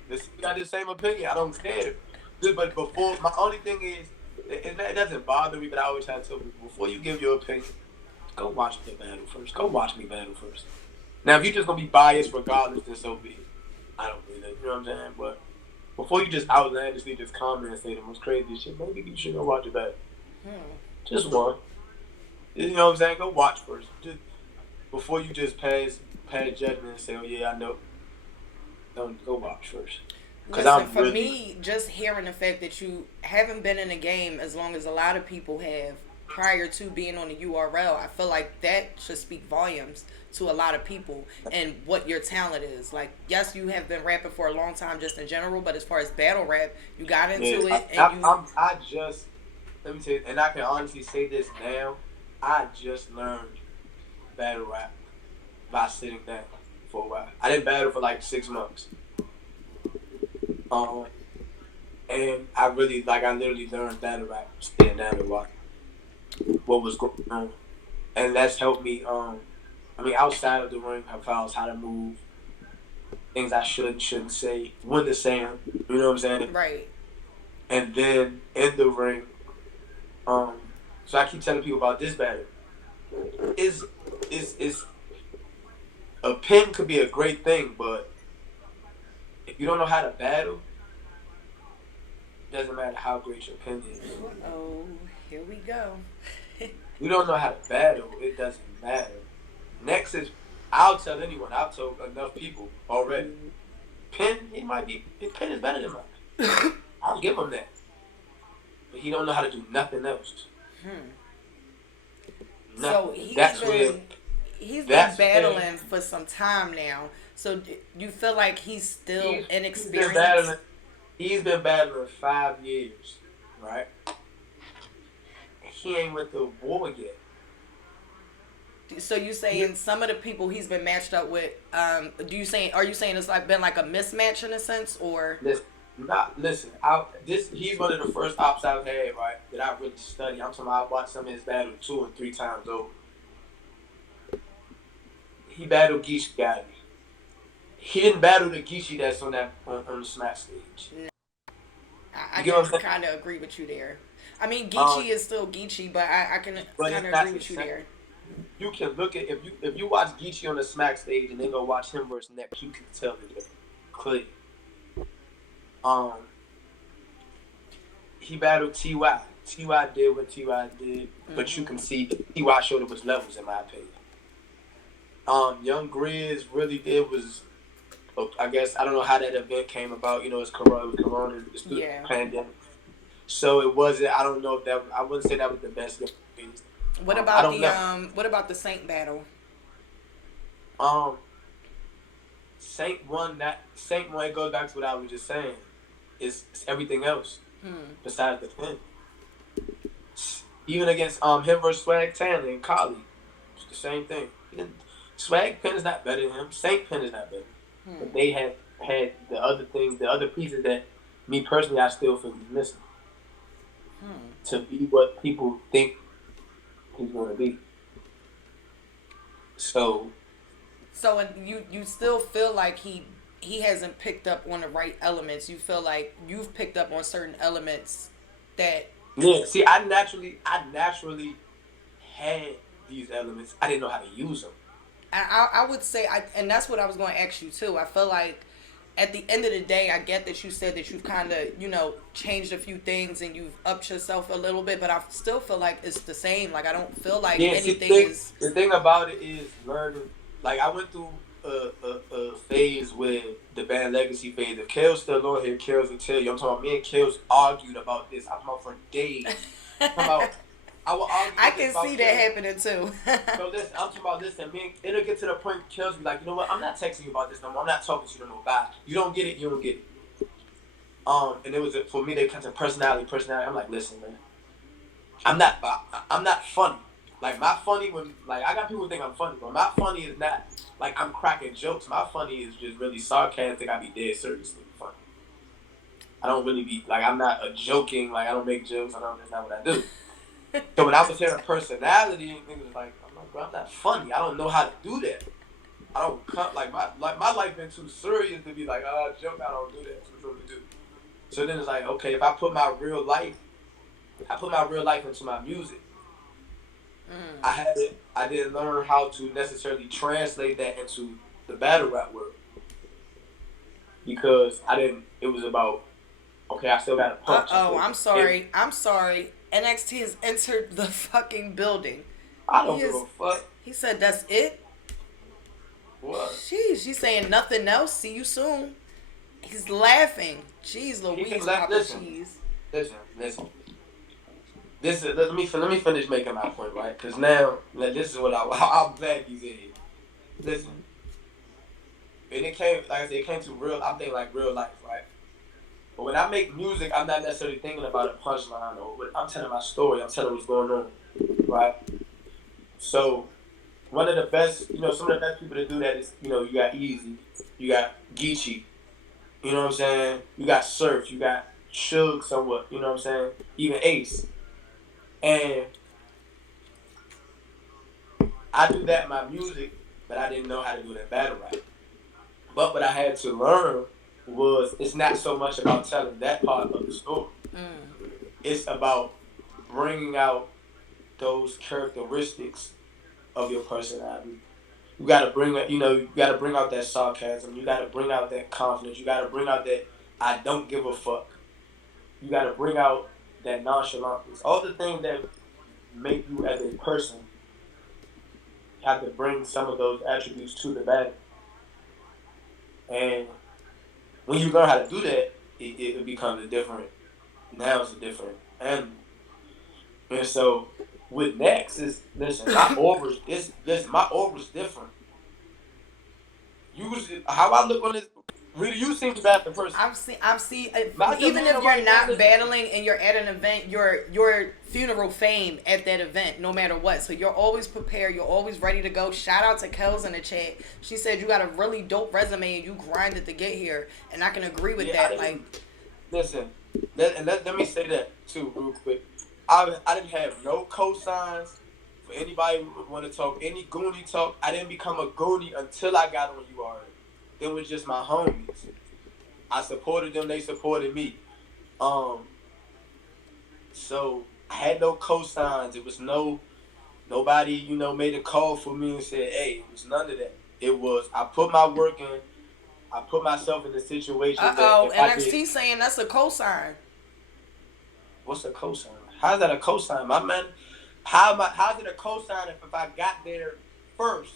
We got the same opinion. I don't care. But before, my only thing is, it doesn't bother me, but I always have to tell people, before you give your opinion, go watch the battle first. Go watch me battle first. Now, if you're just going to be biased regardless, then so be it. I don't really know. You know what I'm saying? But before you just outlandishly just comment and say the most crazy shit, maybe you should go watch the battle. Just one. You know what I'm saying? Go watch first. Just before you just pass judgment and say, oh, yeah, I know. Don't go watch first. Listen, for me, just hearing the fact that you haven't been in a game as long as a lot of people have prior to being on the URL, I feel like that should speak volumes to a lot of people and what your talent is. Like, yes, you have been rapping for a long time just in general, but as far as battle rap, you got into it. Let me tell you, and I can honestly say this now, I just learned battle rap by sitting down for a while. I didn't battle for like 6 months. And I literally learned battle rap sitting down and watching what was going on. And that's helped me, outside of the ring, I found how to move, things I shouldn't say, when to say them, you know what I'm saying? Right. And then in the ring, so I keep telling people about this battle. Is a pin could be a great thing, but if you don't know how to battle, it doesn't matter how great your pin is. Oh, here we go. You don't know how to battle, it doesn't matter. Next is, I'll tell anyone, I've told enough people already, his pin is better than mine. I'll give him that. But he don't know how to do nothing else. So he's been battling for some time now. So you feel like he's still inexperienced? He's been battling 5 years, right? He ain't went to war yet. So you saying some of the people he's been matched up with? Are you saying it's like been like a mismatch in a sense, or? Listen. He's one of the first ops I've had, right, that I really study. I'm talking about I watched some of his battle 2 and 3 times over. He battled Geechee Gotti. He didn't battle the Geechee that's on the Smack stage. No, I You get can what I'm kind of agree with you there. I mean, saying? Geechee is still Geechee, but I can But kind it's of not agree the with you same. there. You can look at if you watch Geechee on the Smack stage and then go watch him versus Next, you can tell the difference clearly. He battled Ty. Ty did what Ty did, but you can see Ty showed it was levels in my opinion. Young Grizz really did was. I guess I don't know how that event came about. You know, it's Corona, it's the pandemic. So it wasn't. I don't know if that. I wouldn't say that was the best game. What about what about the Saint battle? Saint won that. Saint won. It goes back to what I was just saying. It's everything else besides the pin. Even against him versus Swag Tanner and Kali, it's the same thing. Swag Pen is not better than him. Saint Pen is not better. But they have had the other things, the other pieces that me personally I still feel he's missing to be what people think he's going to be. So you still feel like he hasn't picked up on the right elements. You feel like you've picked up on certain elements that. Yeah, see, I naturally had these elements. I didn't know how to use them. I would say, and that's what I was going to ask you too. I feel like at the end of the day, I get that you said that you've kind of, changed a few things and you've upped yourself a little bit, but I still feel like it's the same. Like, I don't feel like anything is. The thing about it is learning. Like, I went through a phase with the band Legacy phase. If Kale's still on here, Kale's will tell you. I'm talking about me and Kale's argued about this. I'm talking about for days. I will argue. I can see that happening too. So listen, I'm talking about this, and it'll get to the point Kale's be like, you know what? I'm not texting you about this no more. I'm not talking to you no more. Bye. You don't get it. You don't get it. And it was for me. They kind of personality. I'm like, listen, man. I'm not funny. Like my funny when like I got people who think I'm funny, but my funny is not like I'm cracking jokes. My funny is just really sarcastic. I be dead seriously funny. I don't really be like I'm not a joking. Like I don't make jokes. That's not what I do. So when I was hearing personality, niggas was like, bro, I'm not funny. I don't know how to do that. I don't cut like my life been too serious to be like, joke. I don't do that. That's what we do. So then it's like, okay, if I put my real life into my music. I didn't learn how to necessarily translate that into the battle rap world because it was about, okay, I still got to punch. I'm sorry. NXT has entered the fucking building. I don't give a fuck. He said, that's it? What? Jeez, she's saying nothing else. See you soon. He's laughing. Jeez Louise, Papa Cheese. Listen. Let me finish making my point, right? Because now, this is what I'm glad he's in here. Listen. And it came, like I said, it came to I think like real life, right? But when I make music, I'm not necessarily thinking about a punchline or I'm telling my story. I'm telling what's going on, right? So, one of the best, some of the best people to do that is, you got Easy, you got Geechee, you know what I'm saying? You got Surf, you got Suge somewhat, you know what I'm saying? Even Ace. And I do that in my music, but I didn't know how to do that battle rap. But what I had to learn was it's not so much about telling that part of the story. It's about bringing out those characteristics of your personality. You gotta bring out that sarcasm. You gotta bring out that confidence. You gotta bring out that I don't give a fuck. You gotta bring out that nonchalance. All the things that make you as a person have to bring some of those attributes to the battle. And when you learn how to do that, it becomes a different. Now it's a different animal. And so with Next my aura's different. Usually, how I look on this Really, you seem to battle the person. I've seen. Not the Even man if you're nobody not wants to- battling and you're at an event, you're funeral fame at that event, no matter what. So you're always prepared. You're always ready to go. Shout out to Kels in the chat. She said you got a really dope resume and you grinded to get here, and I can agree with Yeah, that. Like, listen, let me say that too, real quick. I didn't have no cosigns for anybody who want to talk any Goonie talk. I didn't become a Goonie until I got on URL. Them was just my homies. I supported them, they supported me. So I had no cosigns. It was nobody, made a call for me and said, hey, it was none of that. It was I put my work in, I put myself in a situation that if NXT saying that's a cosign. What's a cosign? How's that a cosign? My man, how's it a cosign if I got there first?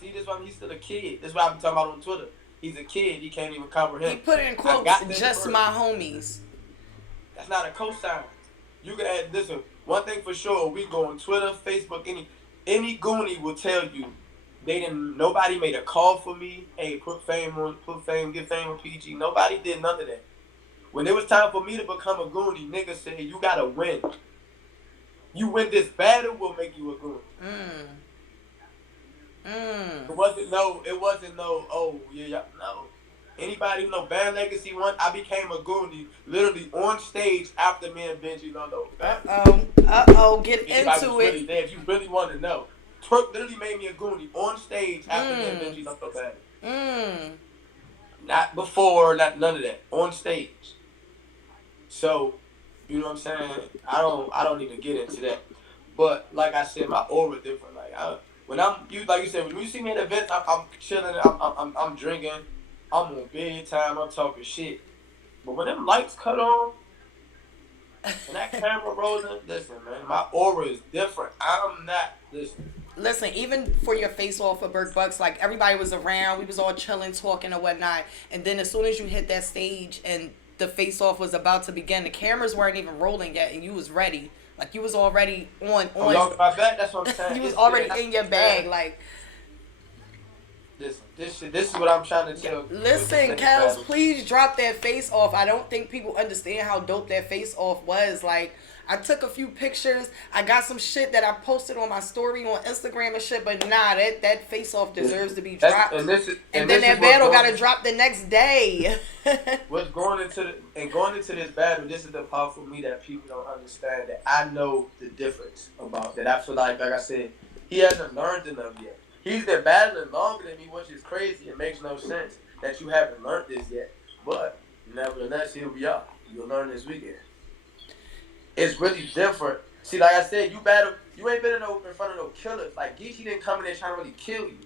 See, this why he's still a kid. This is what I've been talking about on Twitter. He's a kid. He can't even comprehend. He put it in quotes, just first. My homies. That's not a cosign. You can add, listen, one thing for sure, we go on Twitter, Facebook, any Goonie will tell you nobody made a call for me. Hey, get fame on PG. Nobody did none of that. When it was time for me to become a Goonie, niggas said, you gotta win. You win this battle, we'll make you a Goonie. It wasn't no, oh, yeah, no. Anybody who know Band Legacy 1, I became a Goonie literally on stage after me and Benji Londo. Get into it. Really there, if you really want to know. Twerk literally made me a Goonie on stage after me and Benji Londo battle. Not before, none of that. On stage. So, you know what I'm saying? I don't need to get into that. But like I said, my aura different. Like like you said, when you see me at events, I'm chilling, I'm drinking, I'm on big time, I'm talking shit. But when them lights cut on and that camera rolling, listen, man, my aura is different. I'm not Listen, even for your face off for Burke Bucks, like everybody was around, we was all chilling, talking and whatnot. And then as soon as you hit that stage and the face off was about to begin, the cameras weren't even rolling yet, and you was ready. Like you was already on. My back. That's what I'm saying. You was already in your bag. Like, this is what I'm trying to tell. Listen, Kels, please drop that face off. I don't think people understand how dope that face off was. Like, I took a few pictures. I got some shit that I posted on my story on Instagram and shit. But nah, that face off deserves to be dropped. And then that battle got to drop the next day. Going into this battle, this is the part for me that people don't understand. That I know the difference about that. I feel like I said, he hasn't learned enough yet. He's been battling longer than me, which is crazy. It makes no sense that you haven't learned this yet. But nevertheless, here we are. You'll learn this weekend. It's really different. See, like I said, you ain't been in front of no killers. Like, Geechee didn't come in there trying to really kill you.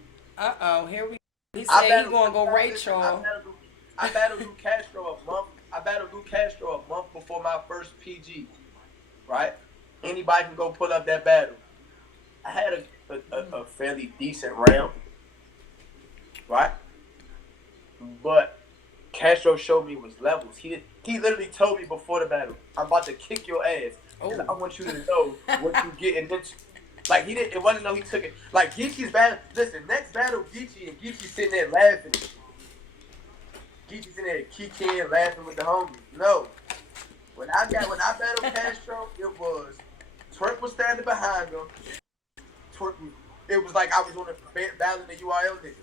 Here we go. He said he's going to go right, y'all. I battled Lou Castro a month before my first PG, right? Anybody can go pull up that battle. I had a fairly decent round, right? But Castro showed me was levels. He literally told me before the battle, I'm about to kick your ass. Oh. I want you to know what you get. And then, like, it wasn't no he took it. Like, Geechee's battle, listen, next battle, Geechee, and Geechee sitting there laughing. Geechee sitting there kicking and laughing with the homies. No. When I battled Castro, it was Twerk was standing behind him. It was like I was on a battling the URL nigga.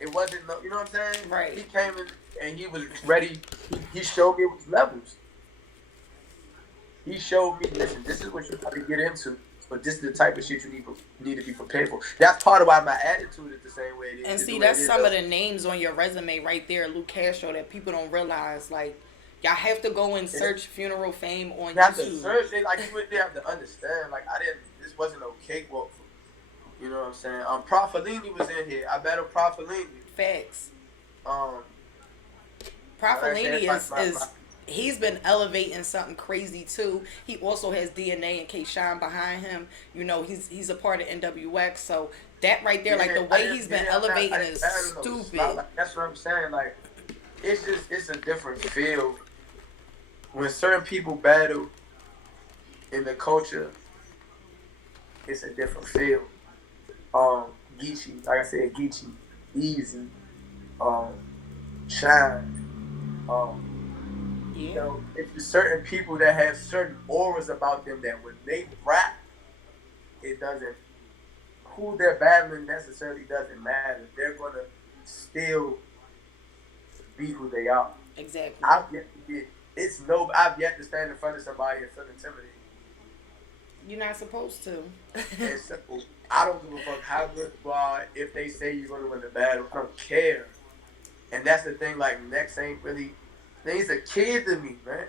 It wasn't, you know what I'm saying? Right. He came in and he was ready. He showed me it was levels. He showed me, listen, this is what you got to get into, but this is the type of shit you need to be prepared for. That's part of why my attitude is the same way it is. And see, that's some of the names on your resume right there, Luke Castro, that people don't realize. Like, y'all have to go and search funeral fame on YouTube. You have to search it. Like, you really have to understand. Like, this wasn't no cakewalk. You know what I'm saying? Profilini was in here. I battled Profilini. Facts. Profilini is he's been elevating something crazy too. He also has DNA and K-Shine behind him. You know, he's a part of NWX. So that right there, like the way he's been elevating is stupid. That's what I'm saying. Like, it's a different feel when certain people battle in the culture. It's a different feel. Geechee, like I said, Geechee, easy. shine. You Yeah. know, it's certain people that have certain auras about them that when they rap, it doesn't. Who they're battling necessarily doesn't matter. They're gonna still be who they are. Exactly. I've yet to get. It's no. I've yet to stand in front of somebody and feel intimidated. You're not supposed to. And so I don't give a fuck how good you are if they say you're gonna win the battle. I don't care. And that's the thing. Like Next ain't really. He's a kid to me, man.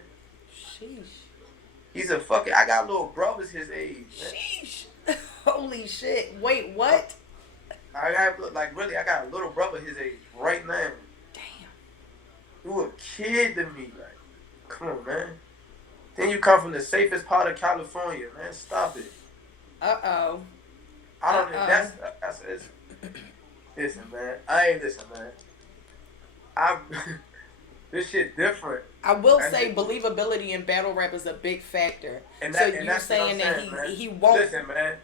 Sheesh. He's a fucking. I got little brothers his age, man. Sheesh. Holy shit. Wait, what? I got I got a little brother his age right now. Damn. You a kid to me, like, come on, man. Then you come from the safest part of California, man. Stop it. Uh-oh. I don't know. That's listen, man. Listen, man. I'm this shit different. I will say believability in battle rap is a big factor. And so and you're saying that he won't. Listen, man.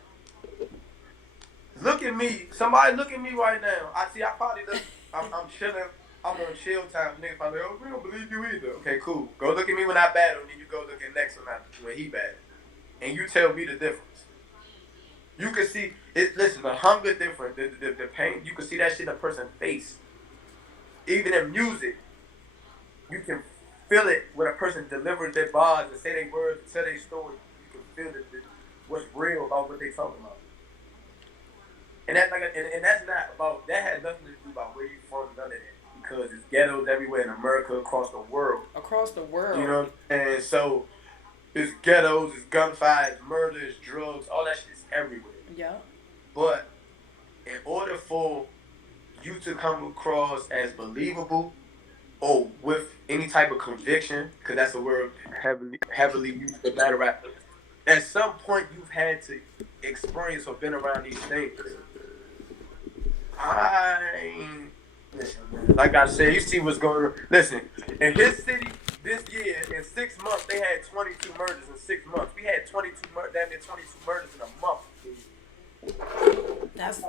Look at me. Somebody look at me right now. I probably look. I'm chilling. I'm on chill time. Niggas probably, oh, we don't believe you either. Okay, cool. Go look at me when I battle, and then you go look at next when he battle, and you tell me the difference. You can see it. Listen, the hunger different. The pain. You can see that shit in a person's face. Even in music, you can feel it when a person delivers their bars and say their words, and tell their story. You can feel what's real about what they talking about. And that's and that's not about. That has nothing to do about where you from. None of that. Because it's ghettos everywhere in America, across the world. Across the world. You know? And so, it's ghettos, it's gunfire, it's murder, it's drugs, all that shit is everywhere. Yeah. But, in order for you to come across as believable, or with any type of conviction, because that's a word heavily used in battle rap, at some point you've had to experience or been around these things. Listen, man. Like I said, you see what's going on. Listen, in his city this year, in 6 months, they had 22 murders in 6 months. We had 22 murders in a month. That's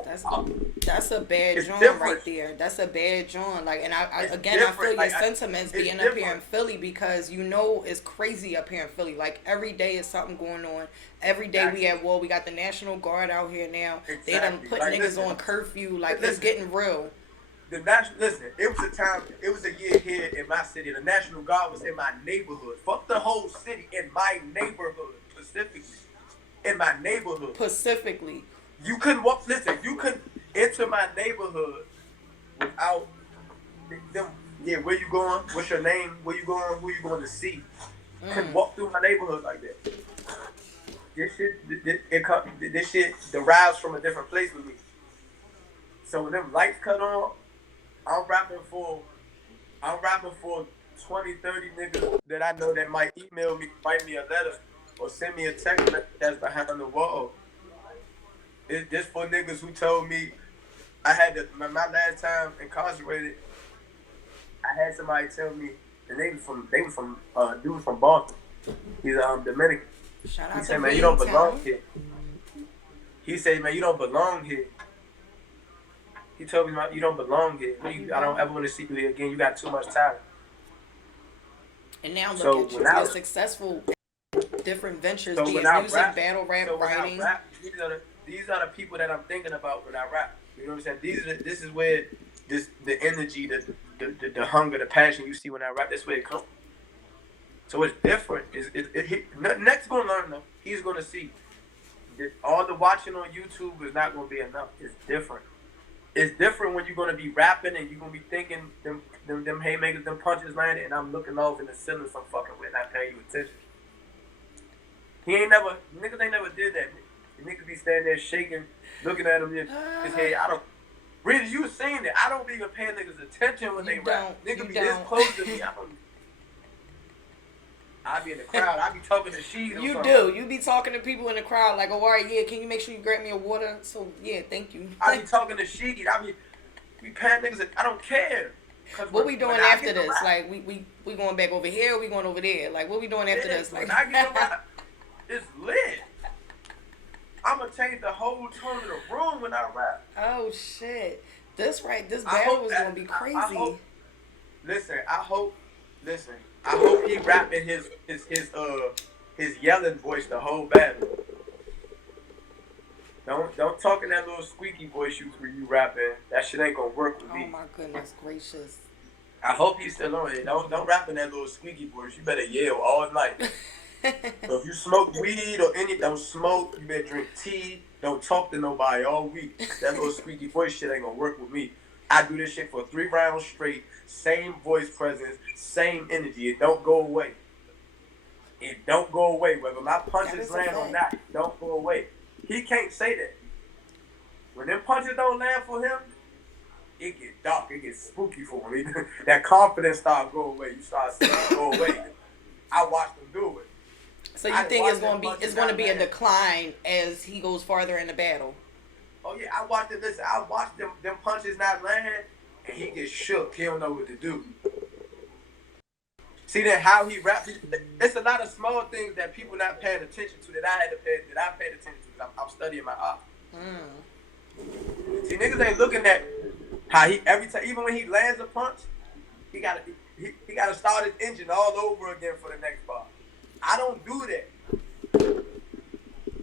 a bad joint different. right there. That's a bad joint. Like, and I feel your like, sentiments being up here in Philly because you know it's crazy up here in Philly. Like every day is something going on. Every day we at war. We got the National Guard out here now. Exactly. They done put niggas listen, on curfew. Like listen, it's getting real. Listen, it was a year here in my city. The National Guard was in my neighborhood. Fuck the whole city, in my neighborhood, specifically. In my neighborhood. Specifically. You couldn't you couldn't enter my neighborhood without them. Yeah, where you going? What's your name? Where you going? Who you going to see? Couldn't walk through my neighborhood like that. This shit derives from a different place with me. So when them lights cut on, I'm rapping for 20, 30 niggas that I know that might email me, write me a letter, or send me a text that's behind the wall. It's just for niggas who told me I had my last time incarcerated. I had somebody tell me, and they was from dude from Boston. He's Dominican. Shout out he said, to man, you don't belong here. He said, man, you don't belong here. He told me, you don't belong here. I don't ever want to see you here again. You got too much talent. And now look at you. You're successful different ventures, be it music, battle rap, writing. These are the people that I'm thinking about when I rap. You know what I'm saying? This is where the energy, the hunger, the passion you see when I rap. That's where it comes. So it's different. Next gonna learn though. He's gonna see. All the watching on YouTube is not gonna be enough. It's different. It's different when you're gonna be rapping and you're gonna be thinking them haymakers, them punches landed, and I'm looking off in the ceiling some fucking way, not paying you attention. Niggas ain't never did that. Niggas be standing there shaking, looking at him his head. Really, you seen it. I don't even pay niggas attention when they rap. Niggas be this close to me. I be in the crowd. I be talking to Sheed or something. You do. You be talking to people in the crowd like, oh, all right, yeah, can you make sure you grab me a water? So, yeah, thank you. I be talking to Sheed. We paying niggas. I don't care. What we doing after this? Like, we going back over here or we going over there? Like, what we doing after this? Like, when I get around, it's lit. I'm going to change the whole tone of the room when I rap. Oh, shit. This battle is going to be crazy. Listen, I hope he rapping his yelling voice the whole battle. Don't talk in that little squeaky voice you rapping. That shit ain't gonna work with me. Oh my goodness gracious. I hope he's still on it. Don't rap in that little squeaky voice. You better yell all night. So if you smoke weed or don't smoke. You better drink tea. Don't talk to nobody all week. That little squeaky voice shit ain't gonna work with me. I do this shit for 3 rounds straight. Same voice presence, same energy. It don't go away. It don't go away. Whether my punches land or not, it don't go away. He can't say that. When them punches don't land for him, it get dark. It gets spooky for him. That confidence start go away. You start seeing it go away. I watched him do it. So you think it's gonna be a decline as he goes farther in the battle? Oh yeah, I watched it. Listen, I watched them punches not land, and he gets shook. He don't know what to do. See that how he raps. It's a lot of small things that people not paying attention to that I paid attention to. I'm studying my art. See, niggas ain't looking at how he every time, even when he lands a punch, he gotta start his engine all over again for the next bar. I don't do that.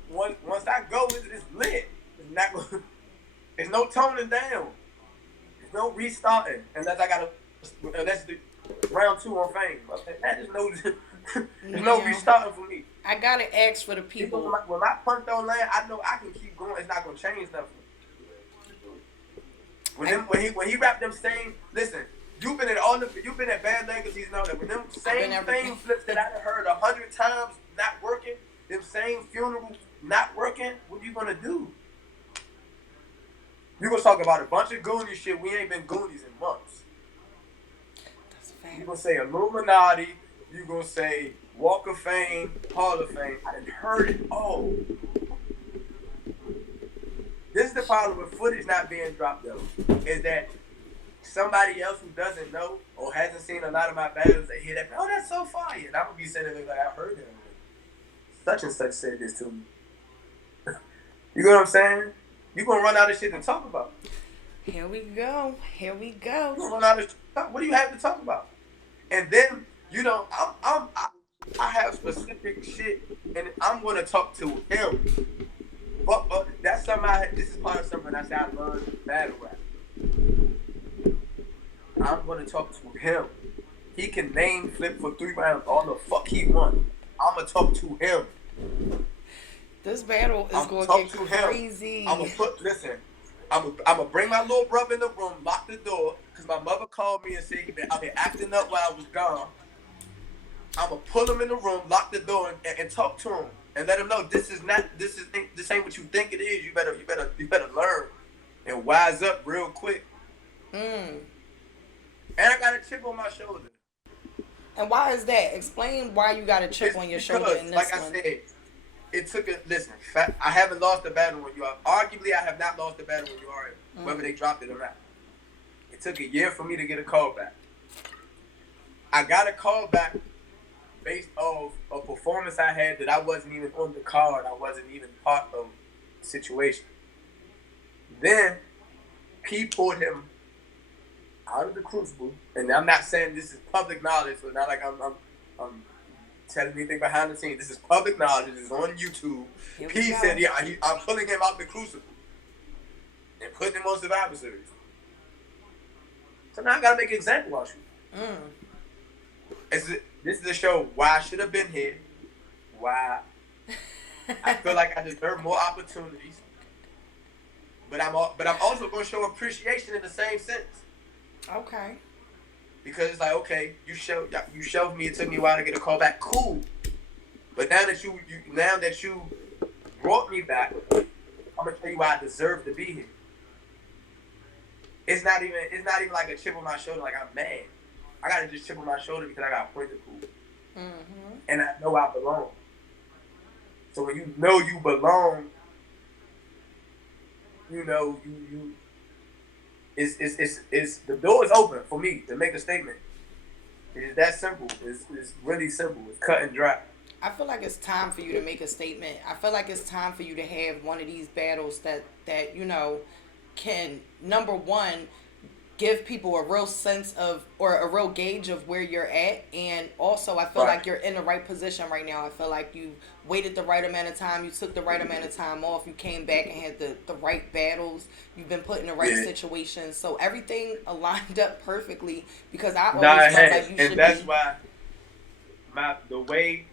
Once I go, it's lit. There's no toning down. There's no restarting unless the round 2 on Fame. There's no restarting for me. I gotta ask for the people. When my punch don't land, I know I can keep going. It's not gonna change nothing. When he rapped them same, listen, you've been at bad legacies now that when them same flips that I heard 100 times not working, them same funerals not working, what you gonna do? You gonna talk about a bunch of Goonies shit. We ain't been Goonies in months. That's fact. You gonna say Illuminati. You gonna say Walk of Fame, Hall of Fame. I done heard it all. This is the problem with footage not being dropped though, is that somebody else who doesn't know or hasn't seen a lot of my battles, they hear that, oh, that's so fire. And I'm gonna be sitting there like, I heard it. Such and such said this to me. You know what I'm saying? You're going to run out of shit to talk about. Here we go. Here we go. You're going to run out of shit. What do you have to talk about? And then, I have specific shit, and I'm going to talk to him. But that's this is part of something I said I learned battle rap. I'm going to talk to him. He can name flip for 3 rounds all the fuck he want. I'm going to talk to him. This battle is going to get crazy. I'm gonna bring my little brother in the room, lock the door, because my mother called me and said I've been acting up while I was gone. I'm gonna pull him in the room, lock the door, and talk to him and let him know this ain't what you think it is. You better learn and wise up real quick. And I got a chip on my shoulder. And why is that? Explain why you got a chip on your shoulder in this like one. I said, it took I haven't lost a battle when you are. Arguably, I have not lost a battle when you are, whether they dropped it or not. It took a year for me to get a call back. I got a call back based off a performance I had that I wasn't even on the card. I wasn't even part of the situation. Then, P pulled him out of the crucible. And I'm not saying this is public knowledge, so not like I'm telling anything behind the scenes. This is public knowledge. It's on YouTube. P said, I'm pulling him out the crucible and putting him on Survivor Series. So now I gotta make an example of you. This is a show why I should have been here. Why I feel like I deserve more opportunities. But I'm also gonna show appreciation in the same sense. Okay. Because it's like, okay, you shoved me. It took me a while to get a call back. Cool. But now that you brought me back, I'm gonna tell you why I deserve to be here. It's not even like a chip on my shoulder. Like I'm mad. I gotta just chip on my shoulder because I got pointed cool. And I know I belong. So when you know you belong, it's the door is open for me to make a statement. It's that simple. It's really simple. It's cut and dry. I feel like it's time for you to make a statement. I feel like it's time for you to have one of these battles that can, number one, give people a real sense of or a real gauge of where you're at. And also I feel Right. like you're in the right position right now. I feel like you waited the right amount of time, you took the right amount of time off, you came back and had the right battles, you've been put in the right Yeah. situations, so everything aligned up perfectly, because I Nah, always it felt has, like you and should that's be. why the way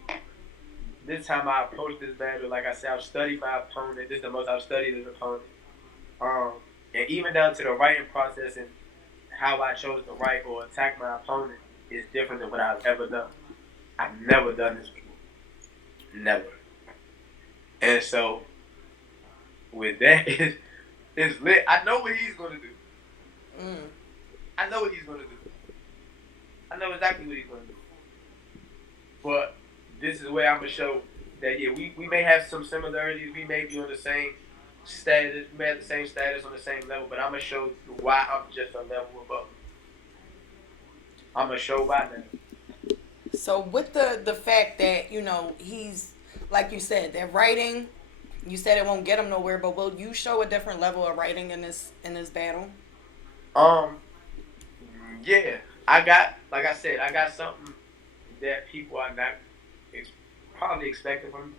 this time I approached this battle, like I said, I've studied my opponent. This is the most I've studied an opponent. Um, and even down to the writing process and how I chose to write or attack my opponent is different than what I've ever done. I've never done this before. Never. And so with that, it's lit. I know what he's gonna do. Mm. I know what he's gonna do. I know exactly what he's gonna do. But this is where I'm gonna show that yeah, we may have some similarities. We may be on the same status. We may have the same status on the same level. But I'm gonna show why I'm just a level above. I'm gonna show why now. So with the fact that he's, like you said, that writing, you said it won't get him nowhere, but will you show a different level of writing in this battle? Um, yeah, I got, like I said, I got something that people are not ex- probably expecting from me.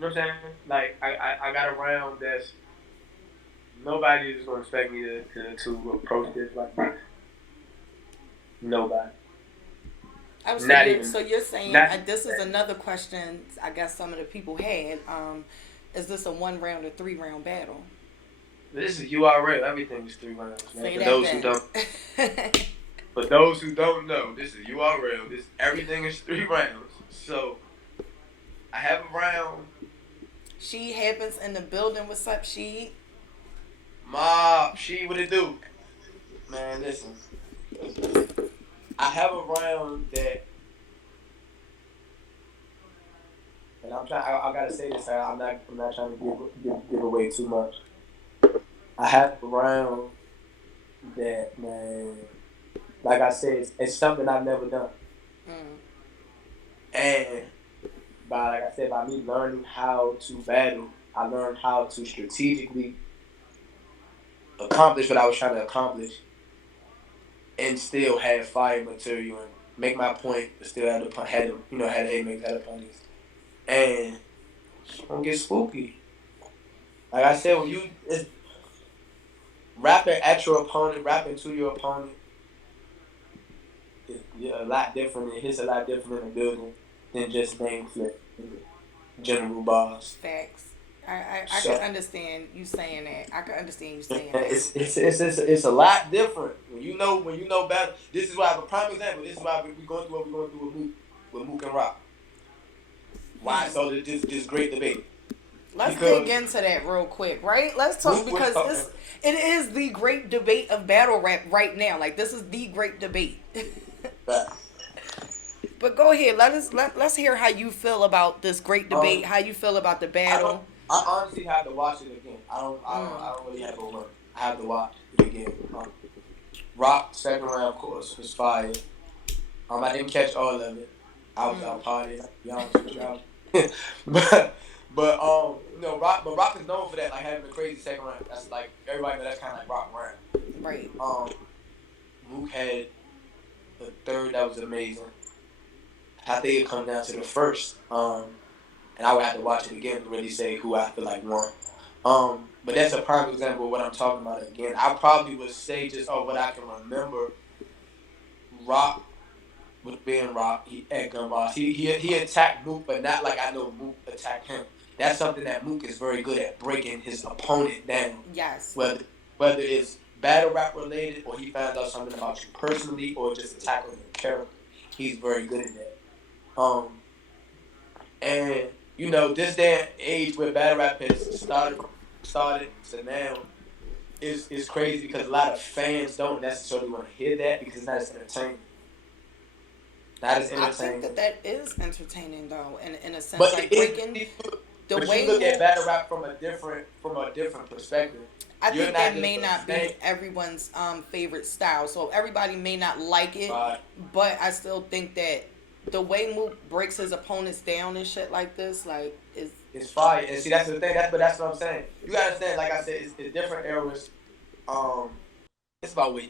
You know what I'm saying? Like I got a round that's nobody is gonna expect me to approach this like this. Nobody. Oh, so Not you're even. so you're saying, Not. this is another question I guess some of the people had. Is this a 1 round or 3 round battle? This is URL. Everything is 3 rounds, man. Say For that those who then. don't, for those who don't know, this is URL. This everything is 3 rounds. So I have a round. She happens in the building. What's up, she? Mob, she what it do? Man, listen. I have a round that, and I'm trying. I gotta say this. I'm not trying to give away too much. I have a round that, man, like I said, it's something I've never done. Mm. And like I said, by me learning how to battle, I learned how to strategically accomplish what I was trying to accomplish, and still have fire material and make my point, but still had had haymakers, had opponents, and it's gonna get spooky. Like I said, when it's rapping at your opponent, rapping to your opponent, is a lot different. It hits a lot different in the building than just name flip, general bars. Facts. I can So understand you saying that. I can understand you saying that. it's a lot different when you know better. This is why a prime example. This is why we going through what we're going through with Mook and Rock. Why? So this great debate Let's dig because into that real quick, right? Let's talk, Mook was because talking. it is the great debate of battle rap right now. Like, this is the great debate. But go ahead. Let's hear how you feel about this great debate. How you feel about the battle. I honestly have to watch it again. I don't really have to learn. I have to watch it again. Rock second round, of course, was fire. I didn't catch all of it. I was out partying. To be honest with you, Rock is known for that, like having a crazy second round. That's like everybody knows that's kind of like Rock round. Right. Mook had the third that was amazing. I think it comes down to the first. And I would have to watch it again to really say who I feel like won. But that's a prime example of what I'm talking about again. I probably would say just what I can remember. Rock with being Rock, he had gun boss. He attacked Mook, but not like I know Mook attacked him. That's something that Mook is very good at, breaking his opponent down. Yes. Whether it's battle rap related or he finds out something about you personally or just attacking your character, he's very good at that. And this day and age where battle rap has started to now is crazy because a lot of fans don't necessarily want to hear that because it's not as entertaining. Not as I think entertaining. that is entertaining though, in a sense, But like it breaking is, the but way you look Mook. at battle rap from a different perspective. I You're think not that just may a not fan. be everyone's favorite style. So everybody may not like it, Right. but I still think that the way Mook breaks his opponents down and shit like this, like, is It's fire. And see, that's the thing. That's what I'm saying. You gotta understand. Like I said, it's different eras. it's about where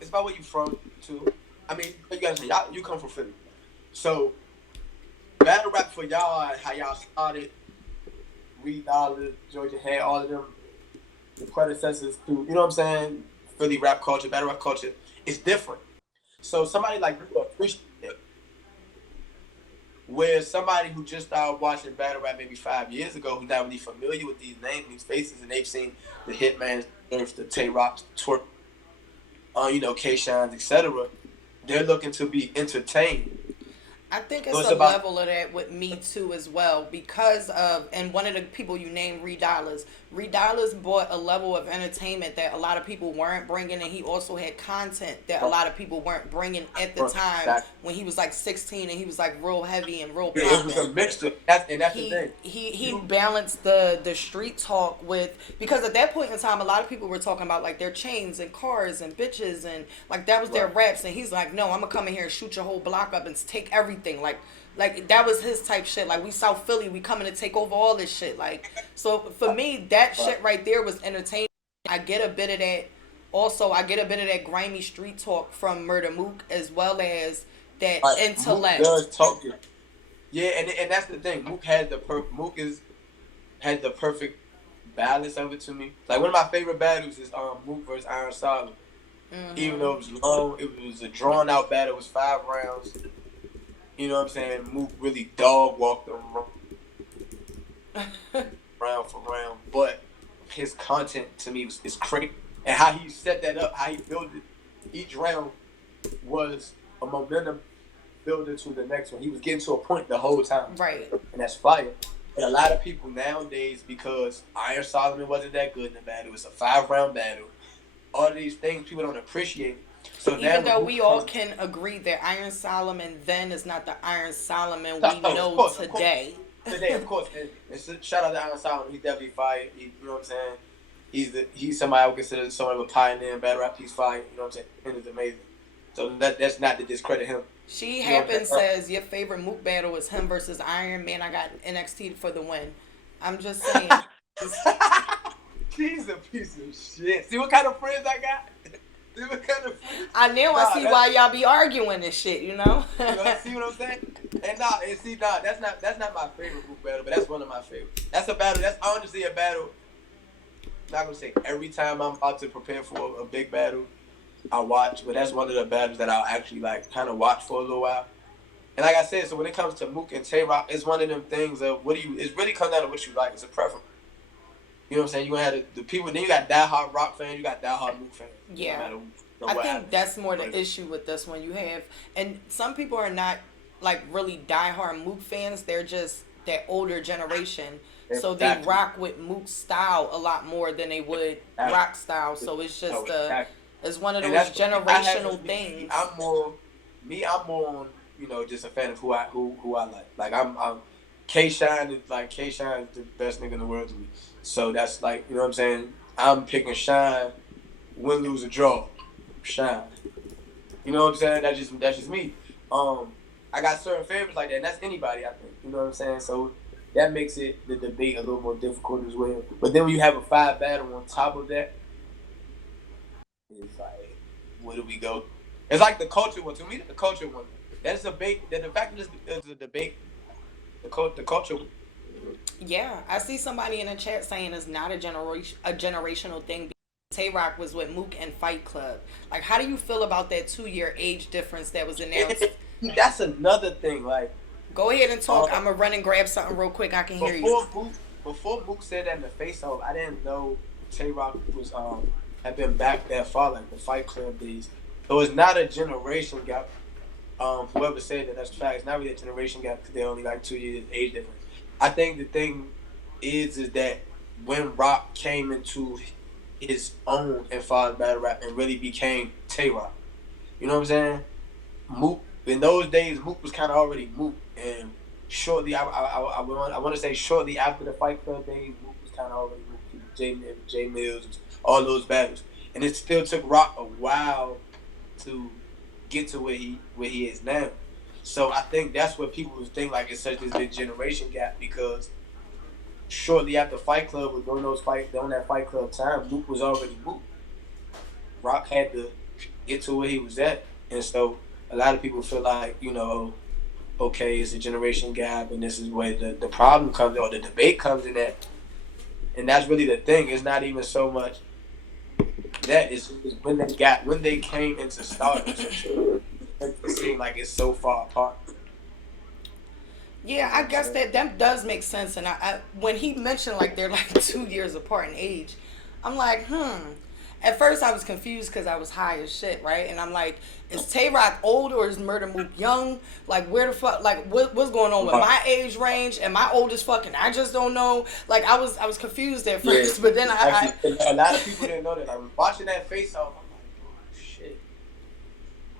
it's about where you from too. I mean, you gotta say you come from Philly, so battle rap for y'all, how y'all started, Reed Dollars, Georgia had all of them, the predecessors to, you know what I'm saying, Philly rap culture, battle rap culture, it's different. So somebody like you appreciate it, where somebody who just started watching battle rap maybe 5 years ago, who's not really familiar with these names, these faces, and they've seen the Hitman, the Tay Rock, Twerk, K-Shines, etc. They're looking to be entertained. I think So it's a level of that with me too as well because of, and one of the people you named, Reed Dollars. Reed Dollars brought a level of entertainment that a lot of people weren't bringing, and he also had content that a lot of people weren't bringing at the time when he was like 16 and he was like real heavy and real poppin'. It was a mixture. That's the thing. He balanced the street talk with, because at that point in time a lot of people were talking about like their chains and cars and bitches and like that was their raps, and he's like, no, I'm gonna come in here and shoot your whole block up and take everything. Like that was his type shit. Like, we South Philly, we coming to take over all this shit. Like, so for me, that shit right there was entertaining. I get a bit of that. Also, I get a bit of that grimy street talk from Murder Mook, as well as that intellect. Mook does talk it. Yeah, and that's the thing. Mook has the perfect balance of it to me. Like, one of my favorite battles is Mook versus AnR Solomon. Mm-hmm. Even though it was long, it was a drawn out battle. It was 5 rounds. You know what I'm saying? Mook really dog walked them round for round. But his content to me is crazy. And how he set that up, how he built it, each round was a momentum builder to the next one. He was getting to a point the whole time. Right. And that's fire. And a lot of people nowadays, because AnR Solomon wasn't that good in the battle, it was a 5-round battle, all of these things people don't appreciate. So even though we all can agree that AnR Solomon then is not the AnR Solomon we know today. Today, of course. And shout out to AnR Solomon. He's definitely fire. You know what I'm saying? He's somebody I would consider somewhat of a pioneer in battle rap. He's fire. You know what I'm saying? And it's amazing. So that's not to discredit him. She Happen says your favorite Mook battle is him versus Iron Man. I got NXT for the win. I'm just saying. She's a piece of shit. See what kind of friends I got? See what kind of friends? I see why y'all be arguing and shit, you know? See what I'm saying? And that's not my favorite Mook battle, but that's one of my favorites. That's a battle. That's honestly a battle. I'm not gonna say every time I'm about to prepare for a big battle, I watch, but that's one of the battles that I'll actually like kind of watch for a little while. And like I said, so when it comes to Mook and Tay Rock, it's one of them things of it really comes down to what you like. It's a preference. You know what I'm saying? You gonna have the people. Then you got diehard rock fans. You got diehard Mook fans. Yeah, I think that's more the issue with this one. You have, and some people are not like really diehard Mook fans. They're just that older generation. So they rock with Mook style a lot more than they would rock style. So it's just it's one of those generational things. I'm more on, just a fan of who I like. Like I'm K-Shine is the best nigga in the world to me. So that's like, you know what I'm saying? I'm picking Shine, win, lose, or draw. Shine. You know what I'm saying? That's just me. I got certain favorites like that, and that's anybody, I think. You know what I'm saying? So that makes the debate a little more difficult as well. But then when you have a 5 battle on top of that, it's like, where do we go? It's like the culture one. To me, the culture one. That's a debate. The fact that it's a debate, the culture one. Yeah, I see somebody in the chat saying it's not a generational thing. Tay Rock was with Mook and Fight Club. Like, how do you feel about that 2-year age difference that was announced? That's another thing. Like, go ahead and talk. I'm gonna run and grab something real quick. I can hear you. Before Mook said that in the face-off, I didn't know Tay Rock was had been back that far, like the Fight Club days. So it's not a generation gap. Whoever said that, that's fact. It's not really a generation gap because they're only like 2 years age difference. I think the thing is that when Rock came into his own and far battle rap and really became Tay Rock, you know what I'm saying? Mook, in those days, Mook was kind of already Mook, and shortly, I want to say shortly after the Fight Club days, Mook was kind of already Mook. J Mills, all those battles, and it still took Rock a while to get to where he is now. So I think that's what people think, like it's such this big generation gap, because shortly after Fight Club was during that Fight Club time, Luke was already moved. Rock had to get to where he was at, and so a lot of people feel like, okay, it's a generation gap, and this is where the problem comes, or the debate comes in that, and that's really the thing. It's not even so much that is when they came into stardom. It seemed like it's so far apart. Yeah, I guess that does make sense. And I when he mentioned like they're like 2 years apart in age, I'm like, At first, I was confused because I was high as shit, right? And I'm like, is Tay Rock old or is Murder Mook young? Like, where the fuck? Like, what's going on with my age range? Am I old as fuck and I just don't know? Like, I was confused at first, but then Actually, a lot of people didn't know that. I was watching that face off. I'm like, oh shit.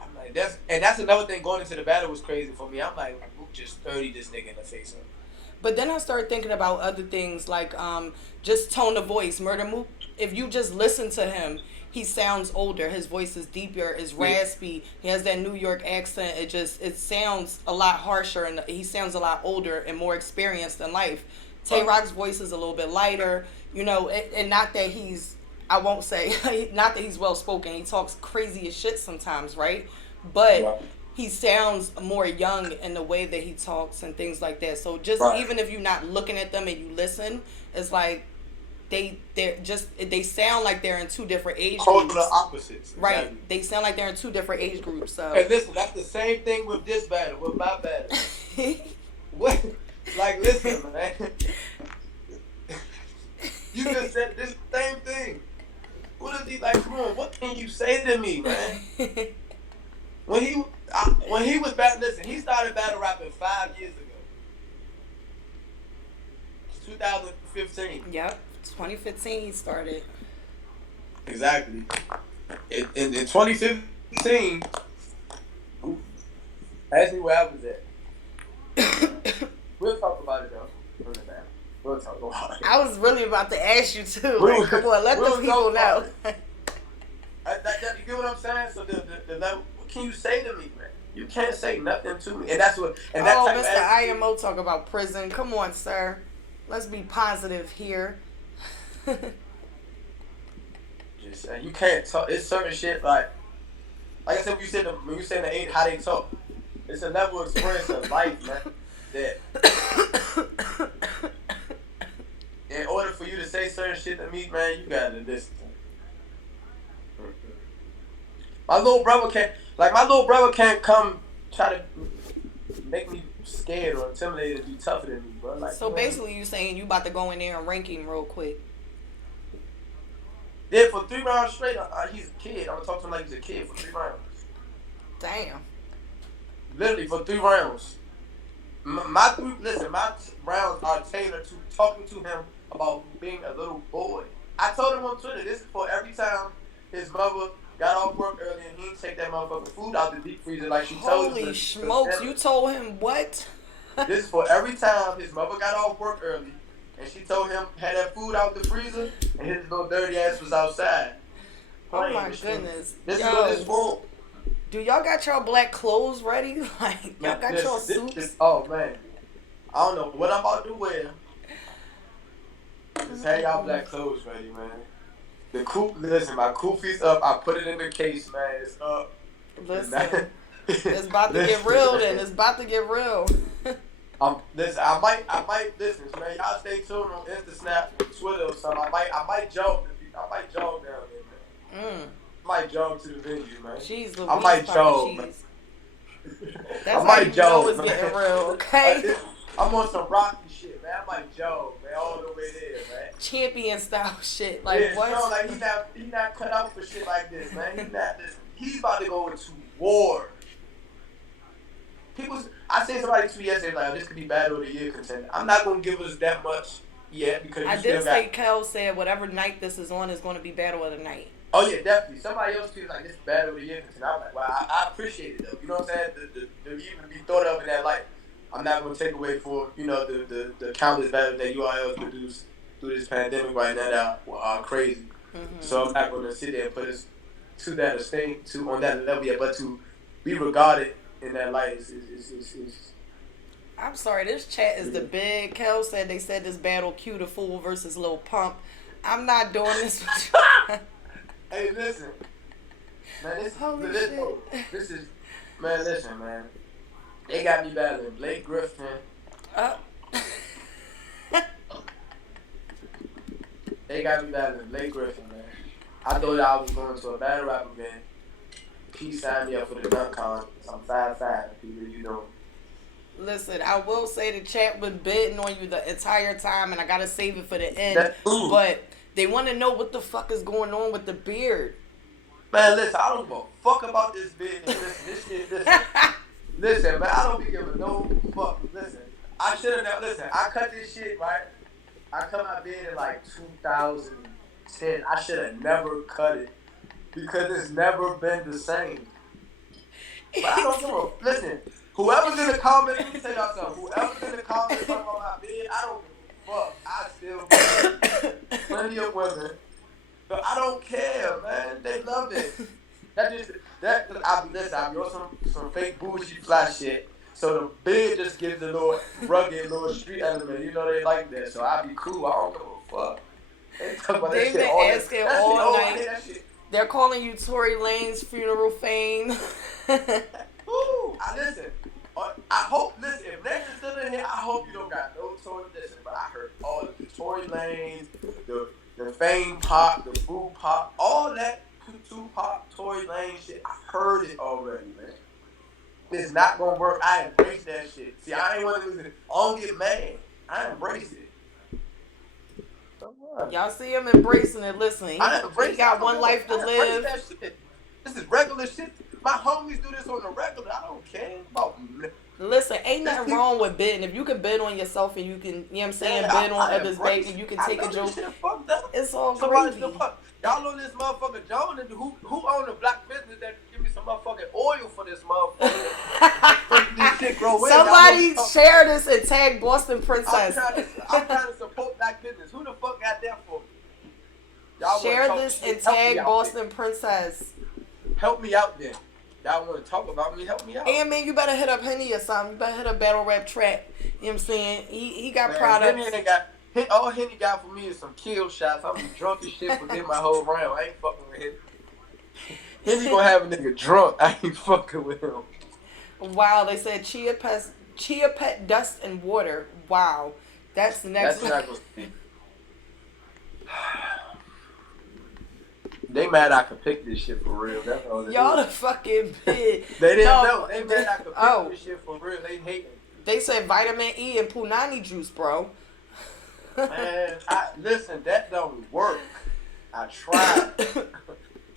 I'm like, that's another thing going into the battle was crazy for me. I'm like Mook just 30 this nigga in the face off. But then I started thinking about other things like just tone of voice. Murder Mook, if you just listen to him, he sounds older. His voice is deeper, is raspy. He has that New York accent. It sounds a lot harsher, and he sounds a lot older and more experienced in life. Tay Rock's voice is a little bit lighter, and not that I won't say, not that he's well spoken. He talks crazy as shit sometimes, right? But he sounds more young in the way that he talks and things like that. So just even if you're not looking at them and you listen, it's like they sound like they're in two different age groups. Polar opposites. Right. Exactly. They sound like they're in two different age groups. So. And listen, that's the same thing with this battle, with my battle. What? Like, listen, man. You just said this same thing. What is he like? Come on, what can you say to me, man? When he was back, listen, he started battle rapping 5 years ago. 2015. Yep, 2015 he started. Exactly. In 2015, ask me where I was at. We'll talk about it though. We'll talk about it. I was really about to ask you too. Like, come on, let the people know. You get what I'm saying? So the level, what can you say to me, man? You can't say nothing to me, and that's what. And that type Mr. of IMO talk about prison. Come on, sir. Let's be positive here. Just saying, you can't talk. It's certain shit like I said when you say the eight, how they talk. It's a level of experience of life, man. That in order for you to say certain shit to me, man, you gotta listen. My little brother can't come try to make me scared or intimidated and be tougher than me, bro. Like, so basically, you saying you about to go in there and rank him real quick? Yeah, for 3 rounds straight. He's a kid. I'm gonna talk to him like he's a kid for 3 rounds. Damn. Literally for 3 rounds. My rounds are tailored to talking to him about being a little boy. I told him on Twitter, this is for every time his mother got off work early and he didn't take that motherfucking food out the deep freezer like she told him. Holy smokes, you told him what? This is for every time his mother got off work early and she told him had that food out the freezer and his little dirty ass was outside. Oh my goodness. This is what this for. Do y'all got y'all black clothes ready? Like, y'all got y'all suits? Oh, man. I don't know what I'm about to wear. Just have y'all black clothes ready, man. My Koofy's up. I put it in the case, man. It's up. Listen, it's about to get real then. It's about to get real. Listen, I might listen, man. Y'all stay tuned on Insta, Snap, Twitter or something. I might jog down there, man. I might jog to the venue, man. Jeez, I might jog, man. That's how you know it's getting real, okay? I'm on some Rocky shit, man. I might jog, man, all the way there, man. Champion style shit, like yeah, what? No, like he's not cut out for shit like this, man. He's about to go into war. I seen somebody tweet yesterday like, this could be battle of the year contender. I'm not gonna give us that much yet because I did say Kel said whatever night this is on is going to be battle of the night. Oh yeah, definitely. Somebody else tweeted like this battle of the year contender. I'm like, wow, I appreciate it though. You know what I'm saying? To even be thought of in that light. I'm not gonna take away for the countless battles that you all produced through this pandemic right now that are crazy. Mm-hmm. So I'm not gonna sit there and put us to that extent, on that level yet, but to be regarded in that light is I'm sorry, this chat is the big. Kel said they said this battle Q the Fool versus Lil Pump. I'm not doing this with you. Hey, listen. Man, Holy this, shit. this is, man, listen, man. They got me battling Blake Griffin. Uh, They got me battling Blake Griffin, man. I thought I was going to a battle rap event. He signed me up for the dunk con. I'm 5'5", people, you know. Listen, I will say the chat was bidding on you the entire time, and I gotta save it for the end. But they want to know what the fuck is going on with the beard. Man, listen, I don't give a fuck about this beard. Listen, man, I don't be giving no fuck. Listen, I should have, listen, I cut this shit, right? I cut my beard in like 2010. I should have never cut it because it's never been the same. But I don't give a, listen, whoever's in the comments, let me tell y'all something. Whoever's in the comments talking about my beard, I don't give a fuck. I still get plenty of women. But I don't care, man. They love it. I be on some fake bougie fly shit. So the beard just gives a little rugged, little street element. You know they like that. So I be cool. I don't give a fuck. They talk about They've that shit been asking all night. That shit. They're calling you Tory Lane's funeral fame. Ooh, listen. I hope, listen, if Lex is still in here, I hope you don't got no Tory. Listen, but I heard all of the Tory Lanes, the Fame Pop, the Boo Pop, all that Tupac, Tory Lane shit. I heard it already, man. It's not gonna work. I embrace that shit. See, I ain't want to listen. I don't get mad. I embrace it. So what? Y'all see him embracing it. Listen, he got one life to live. That shit. This is regular shit. My homies do this on the regular. I don't care about. Listen, ain't nothing wrong with bidding. If you can bid on yourself and you can, you know what I'm saying, bid on others' bait and you can take a joke. It's all gravy. Y'all know this motherfucker John, who own a black business that give me some motherfucking oil for this motherfucker. This shit grow in. Somebody share this and tag Boston Princess. I'm trying to support black business. Who the fuck got that for me? Y'all share this and tag Boston Princess. Help me out then. Y'all want to talk about me? Help me out. And man, you better hit up Henny or something. You better hit up Battle Rap Track. You know what I'm saying? He got products. All Henny got for me is some kill shots. I'm drunk as shit within my whole round. I ain't fucking with him. Henny gonna have a nigga drunk. I ain't fucking with him. Wow, they said chia pet dust and water. Wow. That's the next one. Not gonna be. They mad I could pick this shit for real. That's all they Y'all the fucking big. They didn't know. They mad I could pick this shit for real. They hate it. They said vitamin E and punani juice, bro. Man, listen, that don't work. I tried.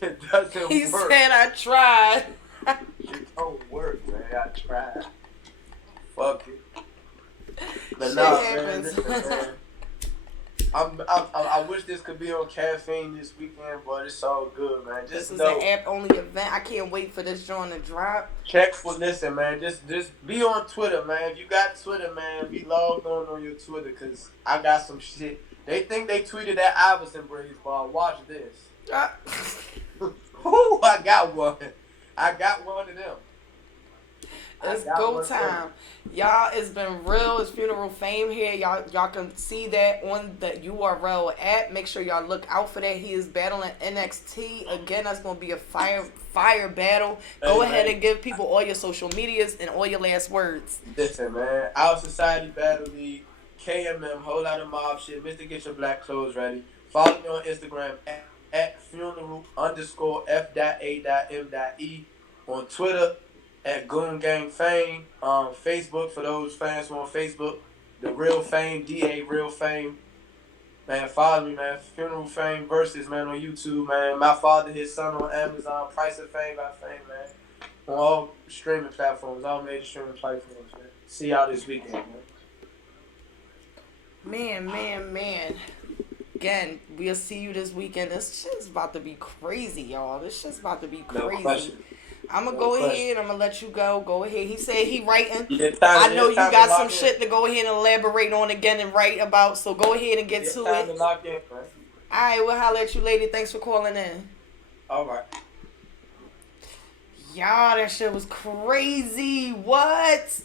It doesn't work. He said I tried. It don't work, man. I tried. Fuck it. But shit no, happens. man, listen, man. I wish this could be on Caffeine this weekend, but it's all good, man. This is an app-only event. I can't wait for this joint to drop. Check for listen, man. Just be on Twitter, man. If you got Twitter, man, be logged on your Twitter, because I got some shit. They think they tweeted that Iverson braids ball. Watch this. Ooh, I got one. I got one of them. It's go time. Y'all, it's been real. It's Funeral Fame here. Y'all can see that on the URL app. Make sure y'all look out for that. He is battling NXT. Again, that's going to be a fire battle. Go ahead and give people all your social medias and all your last words. Listen, man. Our Society Battle League, KMM, whole lot of mob shit. Mr. Get Your Black Clothes Ready. Follow me on Instagram at funeral_F.A.M.E. On Twitter at Goon Gang Fame. Facebook, for those fans who on Facebook, The Real Fame, DA Real Fame. Man, follow me, man. Funeral Fame versus, man, on YouTube, man. My Father, His Son on Amazon. Price of Fame by Fame, man. On all streaming platforms, all major streaming platforms, man. See y'all this weekend, man. Man. Again, we'll see you this weekend. This shit's about to be crazy, y'all. This shit's about to be crazy. No question. I'm going to go ahead. I'm going to let you go. Go ahead. He said he writing. I know you got some shit to go ahead and elaborate on again and write about. So go ahead and get to it. To lock in, man. All right. We'll holler at you, lady. Thanks for calling in. All right. Y'all, that shit was crazy. What?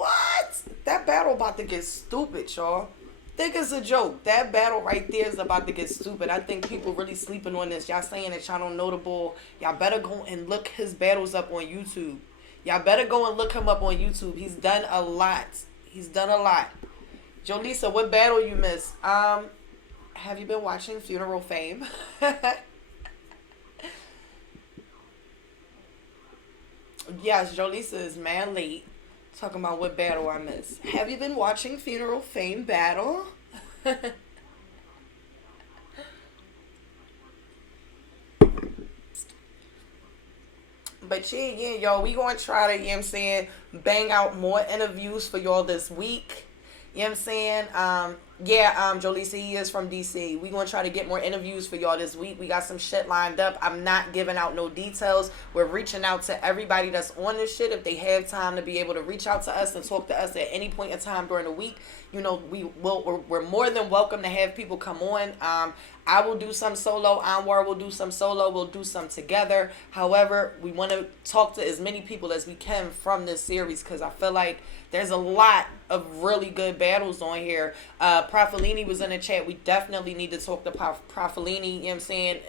What? That battle about to get stupid, y'all. Think it's a joke. That battle right there is about to get stupid. I think people really sleeping on this. Y'all saying that y'all don't know the bull. Y'all better go and look his battles up on YouTube. Y'all better go and look him up on YouTube. He's done a lot. He's done a lot. Jolisa, what battle you missed? Have you been watching Funeral Fame? Yes, Jolisa is mad late. Talking about what battle I missed. Have you been watching Funeral Fame battle? But yeah, y'all, we gonna try to, you know what I'm saying, bang out more interviews for y'all this week. You know what I'm saying? Jolisa, he is from DC. We gonna try to get more interviews for y'all this week. We got some shit lined up. I'm not giving out no details. We're reaching out to everybody that's on this shit. If they have time to be able to reach out to us and talk to us at any point in time during the week, you know, we're more than welcome to have people come on. I will do some solo. AnR will do some solo. We'll do some together. However, we want to talk to as many people as we can from this series because I feel like there's a lot of really good battles on here. Profilini was in the chat. We definitely need to talk to Profilini, you know what I'm saying,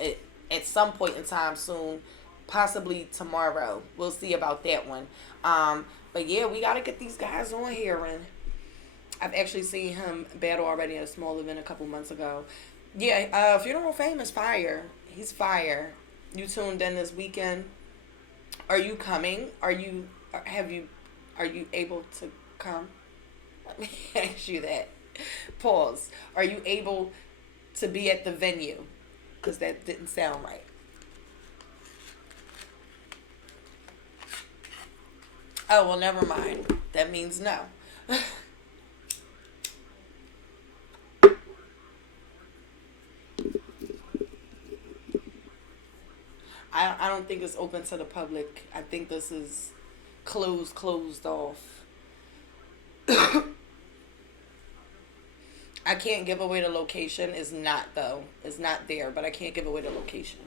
at some point in time soon. Possibly tomorrow. We'll see about that one. But yeah, we got to get these guys on here. And I've actually seen him battle already at a small event a couple months ago. Yeah, Funeral Fame is fire. He's fire. You tuned in this weekend. Are you coming? Are you able to come? Let me ask you that. Pause. Are you able to be at the venue? Because that didn't sound right. Oh, well, never mind. That means no. I don't think it's open to the public. I think this is closed off. I can't give away the location. It's not, though. It's not there, but I can't give away the location.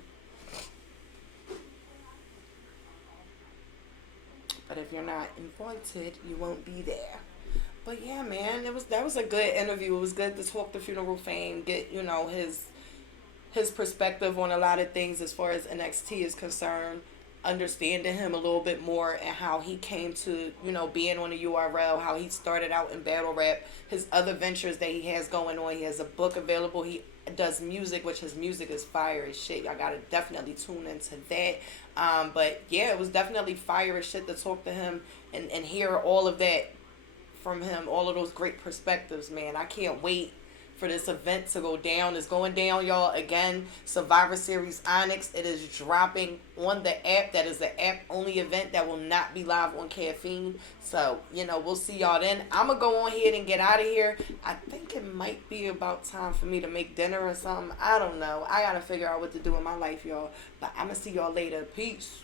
But if you're not invited, you won't be there. But yeah, man, that was a good interview. It was good to talk to Funeral Fame, get, you know, his perspective on a lot of things as far as NXT is concerned, understanding him a little bit more and how he came to, you know, being on the URL, how he started out in battle rap, his other ventures that he has going on. He has a book available. He does music, which his music is fire as shit. Y'all gotta definitely tune into that. But yeah, it was definitely fire as shit to talk to him and hear all of that from him, all of those great perspectives, man. I can't wait for this event to go down. It's going down, y'all. Again, Survivor Series Onyx. It is dropping on the app. That is the app-only event that will not be live on Caffeine. So, you know, we'll see y'all then. I'm going to go on ahead and get out of here. I think it might be about time for me to make dinner or something. I don't know. I got to figure out what to do in my life, y'all. But I'm going to see y'all later. Peace.